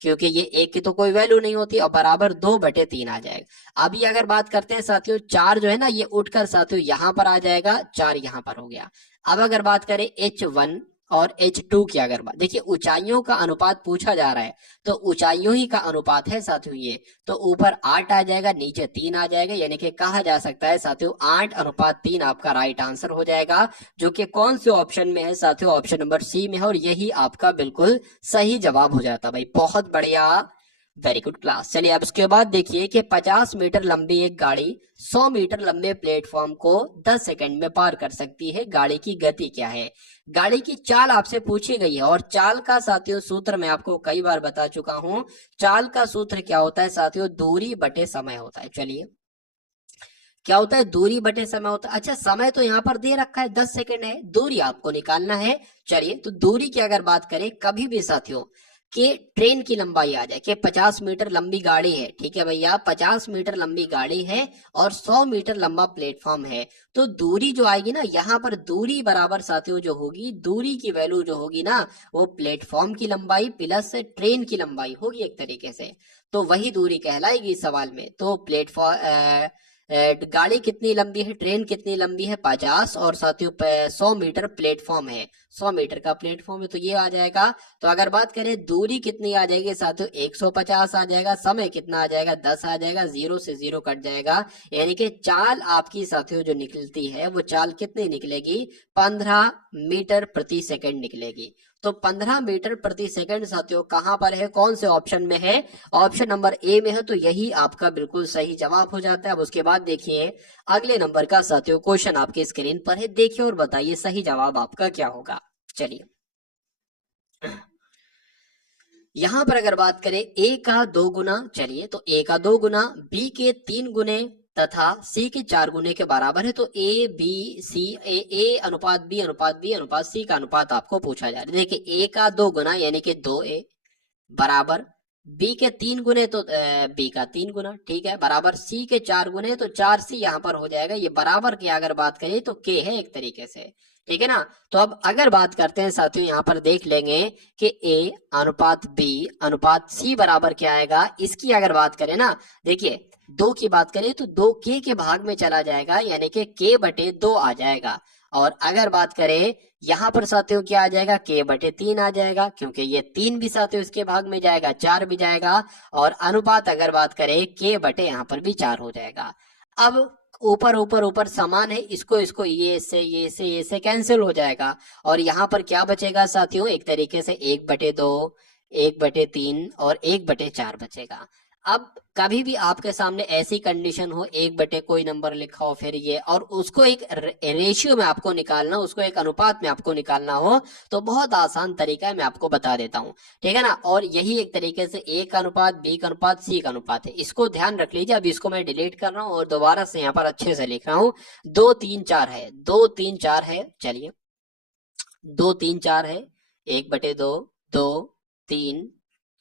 क्योंकि ये एक की तो कोई वैल्यू नहीं होती, और बराबर 2/3 आ जाएगा। अभी अगर बात करते हैं साथियों 4 जो है ना ये उठकर साथियों यहां पर आ जाएगा, 4 यहां पर हो गया। अब अगर बात करें h1 और h2 की अगर बात, देखिए ऊंचाइयों का अनुपात पूछा जा रहा है तो ऊंचाइयों ही का अनुपात है साथियों ये, तो ऊपर 8 आ जाएगा नीचे 3 आ जाएगा, यानी कि कहा जा सकता है साथियों 8:3 आपका राइट आंसर हो जाएगा, जो कि कौन से ऑप्शन में है साथियों? ऑप्शन नंबर सी में है, और यही आपका बिल्कुल सही जवाब हो जाता भाई। बहुत बढ़िया, वेरी गुड क्लास। चलिए अब उसके बाद देखिए कि 50 मीटर लंबी एक गाड़ी 100 मीटर लंबे प्लेटफॉर्म को 10 सेकंड में पार कर सकती है, गाड़ी की गति क्या है? गाड़ी की चाल आपसे पूछी गई है, और चाल का साथियों सूत्र मैं आपको कई बार बता चुका हूं। चाल का सूत्र क्या होता है साथियों? दूरी बटे समय होता है। चलिए क्या होता है? दूरी बटे समय होता है। अच्छा समय तो यहाँ पर दे रखा है 10 सेकंड है, दूरी आपको निकालना है। चलिए तो दूरी की अगर बात करें कभी भी साथियों कि ट्रेन की लंबाई आ जाए कि 50 मीटर लंबी गाड़ी है, ठीक है भैया 50 मीटर लंबी गाड़ी है और 100 मीटर लंबा प्लेटफॉर्म है, तो दूरी जो आएगी ना यहाँ पर, दूरी बराबर साथियों जो होगी, दूरी की वैल्यू जो होगी ना वो प्लेटफॉर्म की लंबाई प्लस ट्रेन की लंबाई होगी एक तरीके से, तो वही दूरी कहलाएगी इस सवाल में। तो प्लेटफॉर्म गाड़ी कितनी लंबी है, ट्रेन कितनी लंबी है? 50, और साथियों 100 मीटर प्लेटफॉर्म है, 100 मीटर का प्लेटफॉर्म है, तो ये आ जाएगा। तो अगर बात करें दूरी कितनी आ जाएगी साथियों? 150 आ जाएगा। समय कितना आ जाएगा? 10 आ जाएगा, 0 से 0 कट जाएगा, यानी कि चाल आपकी साथियों जो निकलती है वो चाल कितनी निकलेगी? 15 मीटर प्रति सेकंड निकलेगी। तो 15 मीटर प्रति सेकंड साथियों कहां पर है, कौन से ऑप्शन में है? ऑप्शन नंबर ए में है, तो यही आपका बिल्कुल सही जवाब हो जाता है। अब उसके बाद देखिए अगले नंबर का साथियों क्वेश्चन आपके स्क्रीन पर है, देखिए और बताइए सही जवाब आपका क्या होगा। चलिए यहां पर अगर बात करें a का 2 गुना, चलिए तो a का 2 गुना b के 3 गुने तथा c के 4 गुने के बराबर है, तो a b c a अनुपात b अनुपात b अनुपात c का अनुपात आपको पूछा जा रहा है। देखिए a का 2 गुना यानी कि 2a बराबर b के 3 गुने तो b का 3 गुना, ठीक है, बराबर c के 4 गुने तो 4c यहाँ पर हो जाएगा। ये बराबर की अगर बात करें तो k है एक तरीके से, ठीक है ना। तो अब अगर बात करते हैं साथियों यहाँ पर देख लेंगे कि a अनुपात b अनुपात c बराबर क्या आएगा। इसकी अगर बात करें ना, देखिए 2 की बात करें तो 2 k के भाग में चला जाएगा, यानी कि k/2 आ जाएगा। और अगर बात करें यहाँ पर साथियों क्या आ जाएगा? k/3 आ जाएगा, क्योंकि ये 3 भी साथियों इसके भाग में जाएगा, 4 भी जाएगा, और अनुपात अगर बात करें k/, यहाँ पर भी 4 हो जाएगा। अब ऊपर ऊपर ऊपर समान है, इसको इसको ये से कैंसिल हो जाएगा और यहाँ पर क्या बचेगा साथियों, एक तरीके से 1/2, 1/3 और 1/4 बचेगा। अब कभी भी आपके सामने ऐसी कंडीशन हो 1/ कोई नंबर लिखा हो फिर ये, और उसको एक रेशियो में आपको निकालना, उसको एक अनुपात में आपको निकालना हो, तो बहुत आसान तरीका है, मैं आपको बता देता हूँ, ठीक है ना। और यही एक तरीके से A का अनुपात, B का अनुपात, C का अनुपात है, इसको ध्यान रख लीजिए। अब इसको मैं डिलीट कर रहा हूँ और दोबारा से यहाँ पर अच्छे से लिख रहा हूँ। 2 3 4 है, 2 3 4 है, चलिए 2 3 4 है, 1/2, 2 3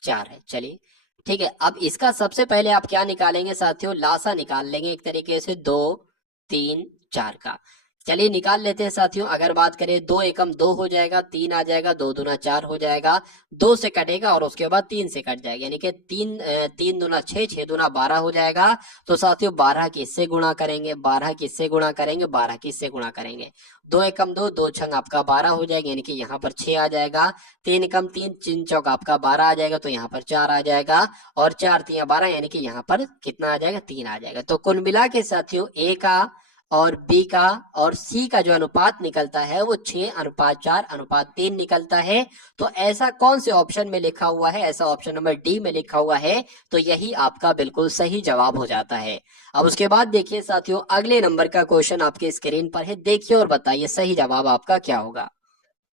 4 है, चलिए ठीक है। अब इसका सबसे पहले आप क्या निकालेंगे साथियों, लासा निकाल लेंगे एक तरीके से 2 3 4 का। चलिए निकाल लेते हैं साथियों। अगर बात करें 2 एकम 2 हो जाएगा, 3 आ जाएगा, 2 दूना 4 हो जाएगा, 2 से कटेगा और उसके बाद 3 से कट जाएगा, यानी कि 3 दूना 6, 6 दूना 12 हो जाएगा। तो साथियों 12 किससे गुणा करेंगे, 12 किससे गुणा करेंगे, 12 किससे गुणा करेंगे, 2 एकम 2, 2 छंग आपका 12 हो जाएगा, यानी कि यहाँ पर 6 आ जाएगा। 3 एकम 3, 3 चौक आपका 12 आ जाएगा, तो यहाँ पर 4 आ जाएगा, और 4 3 12, यानी कि यहाँ पर कितना आ जाएगा, 3 आ जाएगा। तो कुल मिला के साथियों A का और B का और C का जो अनुपात निकलता है वो 6:4:3 निकलता है। तो ऐसा कौन से ऑप्शन में लिखा हुआ है, ऐसा ऑप्शन नंबर D में लिखा हुआ है, तो यही आपका बिल्कुल सही जवाब हो जाता है। अब उसके बाद देखिए साथियों, अगले नंबर का क्वेश्चन आपके स्क्रीन पर है, देखिए और बताइए सही जवाब आपका क्या होगा।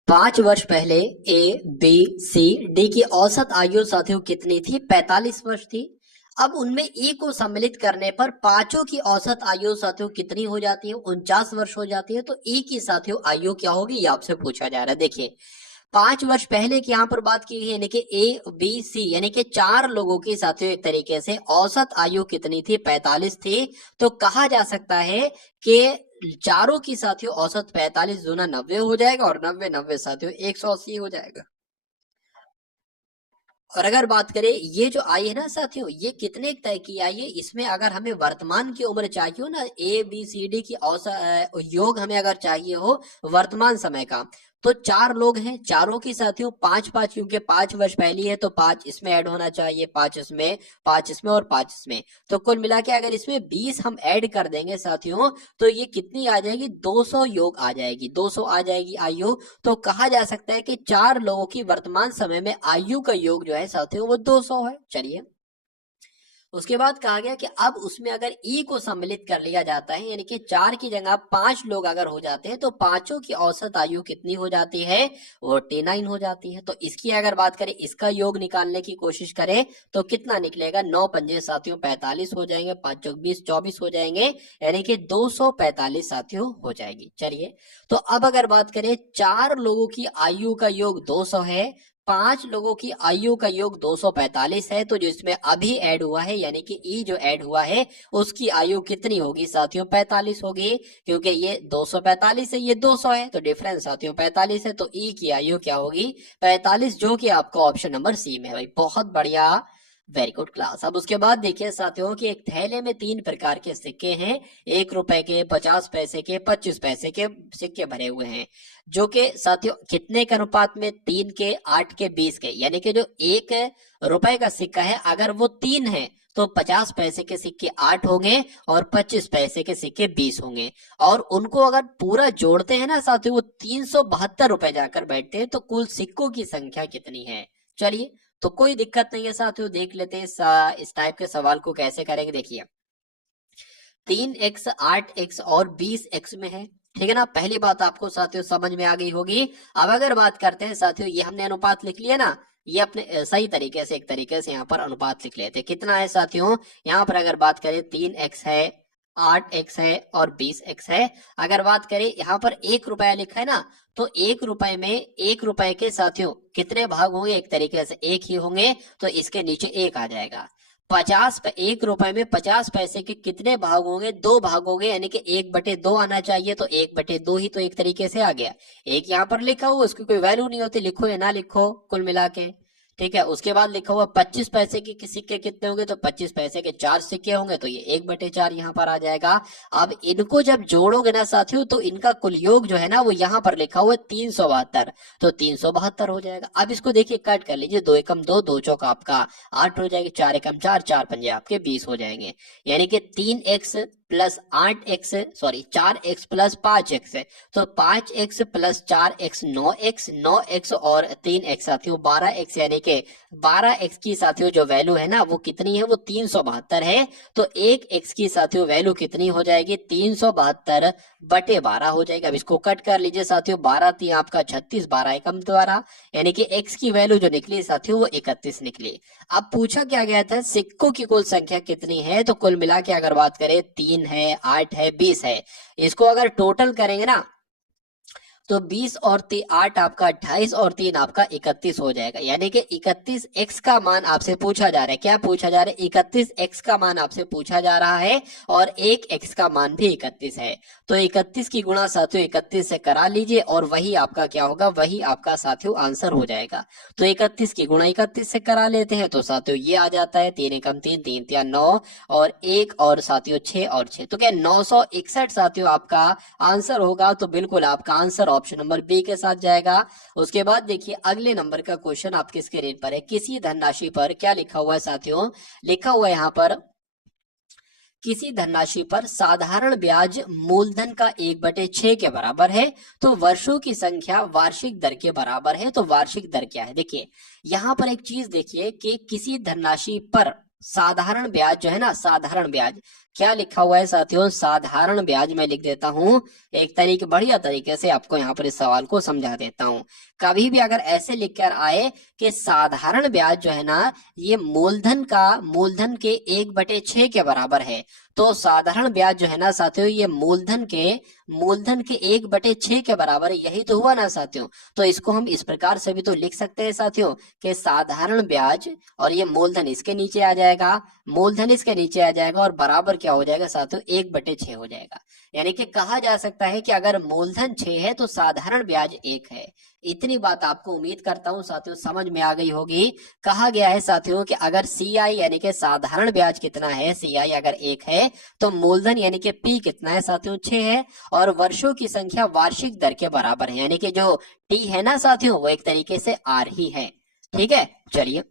5 वर्ष पहले A, B, C, D की औसत आयु साथियों कितनी थी, 45 वर्ष थी। अब उनमें ए को सम्मिलित करने पर पांचों की औसत आयु साथियों कितनी हो जाती है, 49 वर्ष हो जाती है। तो ए की साथियों आयु क्या होगी, ये आपसे पूछा जा रहा है। देखिए 5 वर्ष पहले की यहाँ पर बात की गई, यानी कि A, B, C यानी कि 4 लोगों की साथियों एक तरीके से औसत आयु कितनी थी, 45 थी। तो कहा जा सकता है कि चारों की साथियों औसत 45 दूना 90 हो जाएगा, और 90 90 साथियों 180 हो जाएगा। और अगर बात करें ये जो आई है ना साथियों, ये कितने तय की आई है, इसमें अगर हमें वर्तमान की उम्र चाहिए हो ना, A, B, C, D की औसत योग हमें अगर चाहिए हो वर्तमान समय का, तो 4 लोग हैं, चारों की साथियों 5-5, क्योंकि 5 वर्ष पहली है तो 5 इसमें ऐड होना चाहिए, 5 इसमें, 5 इसमें और 5 इसमें। तो कुल मिला के अगर इसमें 20 हम ऐड कर देंगे साथियों, तो ये कितनी आ जाएगी, 200 योग आ जाएगी, 200 आ जाएगी आयु। तो कहा जा सकता है कि 4 लोगों की वर्तमान समय में आयु का योग जो है साथियों वो 200 है। चलिए उसके बाद कहा गया कि अब उसमें अगर ई को सम्मिलित कर लिया जाता है, यानी कि 4 की जगह 5 लोग अगर हो जाते हैं, तो पांचों की औसत आयु कितनी हो जाती है, 49 हो जाती है। तो इसकी अगर बात करें, इसका योग निकालने की कोशिश करें तो कितना निकलेगा, 9 पंजे साथियों 45 हो जाएंगे, 5 चौक 20, 24 हो जाएंगे, यानी कि 245 साथियों हो जाएगी। चलिए तो अब अगर बात करें 4 लोगों की आयु का योग 200 है, 5 लोगों की आयु का योग 245 है, तो जो इसमें अभी ऐड हुआ है, यानी कि ई जो ऐड हुआ है उसकी आयु कितनी होगी साथियों, 45 होगी, क्योंकि ये 245 है, ये 200 है, तो डिफरेंस साथियों 45 है। तो ई की आयु क्या होगी, 45, जो कि आपका ऑप्शन नंबर सी में है भाई। बहुत बढ़िया, वेरी गुड क्लास। अब उसके बाद देखिए साथियों कि एक थैले में 3 प्रकार के सिक्के हैं, 1 रुपए के, 50 पैसे के, 25 पैसे के सिक्के भरे हुए हैं, जो कि साथियों कितने के अनुपात में, 3 के, 8 के, 20 के। यानी कि जो 1 रुपए का सिक्का है अगर वो 3 है तो 50 पैसे के सिक्के 8 होंगे और 25 पैसे के सिक्के 20 होंगे, और उनको अगर पूरा जोड़ते हैं ना साथियों, वो 372 रुपए जाकर बैठते हैं। तो कुल सिक्कों की संख्या कितनी है। चलिए तो कोई दिक्कत नहीं है साथियों, देख लेते हैं इस टाइप के सवाल को कैसे करेंगे। देखिए 3x, 8x और 20x में है, ठीक है ना। पहली बात आपको साथियों समझ में आ गई होगी। अब अगर बात करते हैं साथियों, ये हमने अनुपात लिख लिया ना, ये अपने सही तरीके से एक तरीके से यहाँ पर अनुपात लिख लेते हैं। कितना है साथियों, यहाँ पर अगर बात करें 3x है, 8x है और 20x है। अगर बात करें यहाँ पर 1 रुपया लिखा है ना, तो 1 रुपए में 1 रुपए के साथियों कितने भाग होंगे, एक तरीके से 1 ही होंगे, तो इसके नीचे 1 आ जाएगा। 1 रुपए में 50 पैसे के कितने भाग होंगे, 2 भाग होंगे, यानी कि 1/2 आना चाहिए, तो 1/2 ही तो एक तरीके से आ गया। एक यहाँ पर लिखा हुआ, उसकी कोई वैल्यू नहीं होती, लिखो या ना लिखो कुल मिला के, ठीक है। उसके बाद लिखा हुआ 25 पैसे के सिक्के कितने होंगे, तो 25 पैसे के 4 सिक्के होंगे, तो ये 1/4 यहाँ पर आ जाएगा। अब इनको जब जोड़ोगे ना साथियों, तो इनका कुल योग जो है ना वो यहाँ पर लिखा हुआ है 372, तो 372 हो जाएगा। अब इसको देखिए कट कर लीजिए, 2 एकम 2, 2 चौक आपका 8 हो जाएगी, 4 एकम 4, 4 पंजे आपके 20 हो जाएंगे, यानी कि 3x plus 4x plus 5x है, तो 5x plus 4x 9x, 9x और 3x साथियों 12x, यानी कि 12x की साथियों जो वैल्यू है ना वो कितनी है, वो 372 है। तो एक x की साथियों वैल्यू कितनी हो जाएगी, 372 बटे 12 हो जाएगी। अब इसको कट कर लीजिए साथियों, 12 3 आपका 36, 12 एकम 12, यानी कि x की वैल्यू जो निकली साथियों वो 31 निकली। अब पूछा क्या गया था, सिक्कों की कुल संख्या कितनी है, तो कुल मिला के अगर बात करें 3 है, 8 है, 20 है। इसको अगर टोटल करेंगे ना तो 20 और 8 आपका 28 और 3 आपका 31 हो जाएगा, यानी कि 31x का मान आपसे पूछा जा रहा है। क्या पूछा जा रहा है, 31x का मान आपसे पूछा जा रहा है और एक x का मान भी 31 है। तो 31 की गुणा साथियों 31 से करा लीजिए और वही आपका क्या होगा, वही आपका साथियों आंसर हो जाएगा। तो 31 की गुणा 31 से करा लेते हैं तो साथियों ये आ जाता है 3 एकम 3, 3 3 9 और 1 और साथियों 6 और 6, तो क्या 961 साथियों आपका आंसर होगा। तो बिल्कुल आपका आंसर ऑप्शन नंबर बी के साथ जाएगा। उसके बाद देखिए अगले नंबर का क्वेश्चन आपके स्क्रीन पर है, किसी धनराशि पर क्या लिखा हुआ है साथियों, लिखा हुआ है यहाँ पर किसी धनराशि पर साधारण ब्याज मूलधन का 1/6 के बराबर है, तो वर्षों की संख्या वार्षिक दर के बराबर है। तो वार्षिक दर क्या है, देखिए यहाँ पर एक चीज देखिए कि किसी धनराशि पर साधारण ब्याज जो है ना, साधारण ब्याज क्या लिखा हुआ है साथियों, साधारण ब्याज मैं लिख देता हूं एक तरीके बढ़िया तरीके से, आपको यहाँ पर इस सवाल को समझा देता हूं। कभी भी अगर ऐसे लिख कर आए कि साधारण ब्याज जो है ना ये मूलधन के 1/6 के बराबर है, तो साधारण ब्याज जो है ना साथियों ये मूलधन के 1/6 के बराबर है, यही तो हुआ ना साथियों। तो इसको हम इस प्रकार से भी तो लिख सकते हैं साथियों कि साधारण ब्याज और ये मूलधन इसके नीचे आ जाएगा, मूलधन इसके नीचे आ जाएगा और बराबर क्या हो जाएगा साथियों, 1/6 हो जाएगा। यानी कि कहा जा सकता है कि अगर मूलधन 6 है तो साधारण ब्याज 1 है। इतनी बात आपको उम्मीद करता हूं साथियों समझ में आ गई होगी। कहा गया है साथियों कि अगर CI यानी कि साधारण ब्याज कितना है, CI अगर 1 है तो मूलधन यानी कि P कितना है साथियों, 6 है और वर्षों की संख्या वार्षिक दर के बराबर है, यानी कि जो T है ना साथियों वो एक तरीके से R ही है। ठीक है, चलिए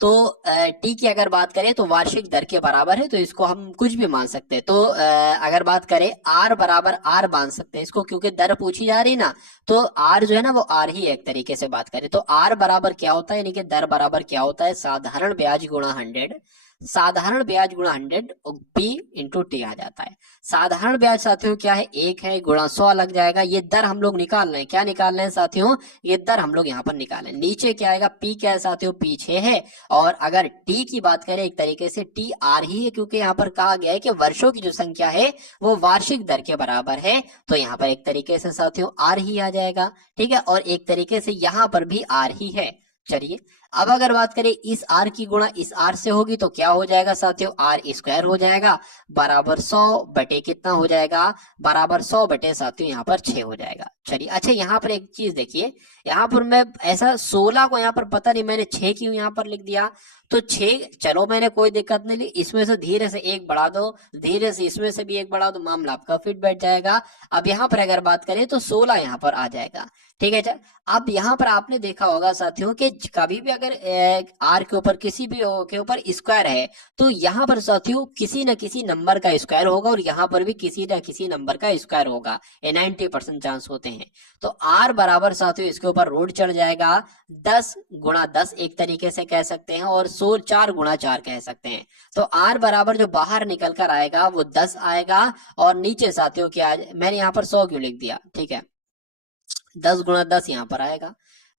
तो टी की अगर बात करें तो वार्षिक दर के बराबर है, तो इसको हम कुछ भी मान सकते हैं। तो अगर बात करें आर बराबर आर मान सकते हैं इसको, क्योंकि दर पूछी जा रही ना, तो आर जो है ना वो आर ही एक तरीके से बात करें तो आर बराबर क्या होता है, यानी कि दर बराबर क्या होता है, साधारण ब्याज गुणा 100, साधारण ब्याज गुणा 100 पी इंटू टी आ जाता है। साधारण ब्याज साथियों क्या है, 1 है, गुणा 100 लग जाएगा। ये दर हम लोग निकाल रहे हैं, क्या निकाल रहे हैं साथियों, ये दर हम लोग यहाँ पर निकाल रहे हैं। नीचे क्या आएगा, पी क्या है साथियों, पी 6 है और अगर टी की बात करें एक तरीके से टी आर ही है, क्योंकि यहाँ पर कहा गया है कि वर्षों की जो संख्या है वो वार्षिक दर के बराबर है, तो यहाँ पर एक तरीके से साथियों आर ही आ जाएगा। ठीक है, और एक तरीके से यहाँ पर भी आर ही है। चलिए अब अगर बात करें इस आर की गुणा इस आर से होगी तो क्या हो जाएगा साथियों, आर स्क्वायर हो जाएगा बराबर 100 बटे कितना हो जाएगा, बराबर 100 बटे साथियों यहाँ पर 6 हो जाएगा। चलिए अच्छा यहाँ पर एक चीज देखिए, यहाँ पर मैं ऐसा 16 को यहाँ पर पता नहीं मैंने 6 क्यों यहाँ पर लिख दिया, तो 6 चलो मैंने कोई दिक्कत नहीं ली, इसमें से धीरे से एक बढ़ा दो, धीरे से इसमें से भी एक बढ़ा दो, मामला आपका फिट बैठ जाएगा। अब यहाँ पर अगर बात करें तो 16 यहाँ पर आ जाएगा। ठीक है, अब यहाँ पर आपने देखा होगा साथियों कि कभी भी अगर आर के ऊपर किसी भी के ऊपर स्क्वायर है तो यहाँ पर साथियों किसी न किसी नंबर का स्क्वायर होगा और यहाँ पर भी किसी न किसी नंबर का स्क्वायर होगा, ये 90% चांस होते हैं। तो आर बराबर साथियों इसके ऊपर रूट चढ़ जाएगा 10 गुणा 10 एक तरीके से कह सकते हैं और 4 गुणा 4 कह सकते हैं। तो आर बराबर जो बाहर निकल कर आएगा वो 10 आएगा और नीचे साथियों क्या, मैंने यहाँ पर 100 क्यों लिख दिया, ठीक है 10 गुणा 10 यहाँ पर आएगा।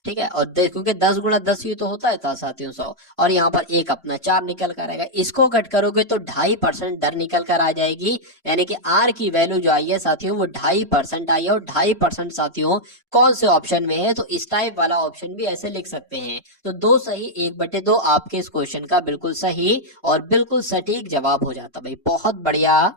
ठीक है, और क्योंकि 10 गुणा 10 ही तो होता है था साथियों 100, और यहाँ पर एक अपना 4 निकल कर आएगा। इसको कट करोगे तो 2.5% दर निकल कर आ जाएगी, यानी कि आर की वैल्यू जो आई है साथियों वो 2.5% आई है। और 2.5% साथियों कौन से ऑप्शन में है, तो इस टाइप वाला ऑप्शन भी ऐसे लिख सकते हैं। तो 2 सही 1/2 आपके इस क्वेश्चन का बिल्कुल सही और बिल्कुल सटीक जवाब हो जाता भाई, बहुत बढ़िया।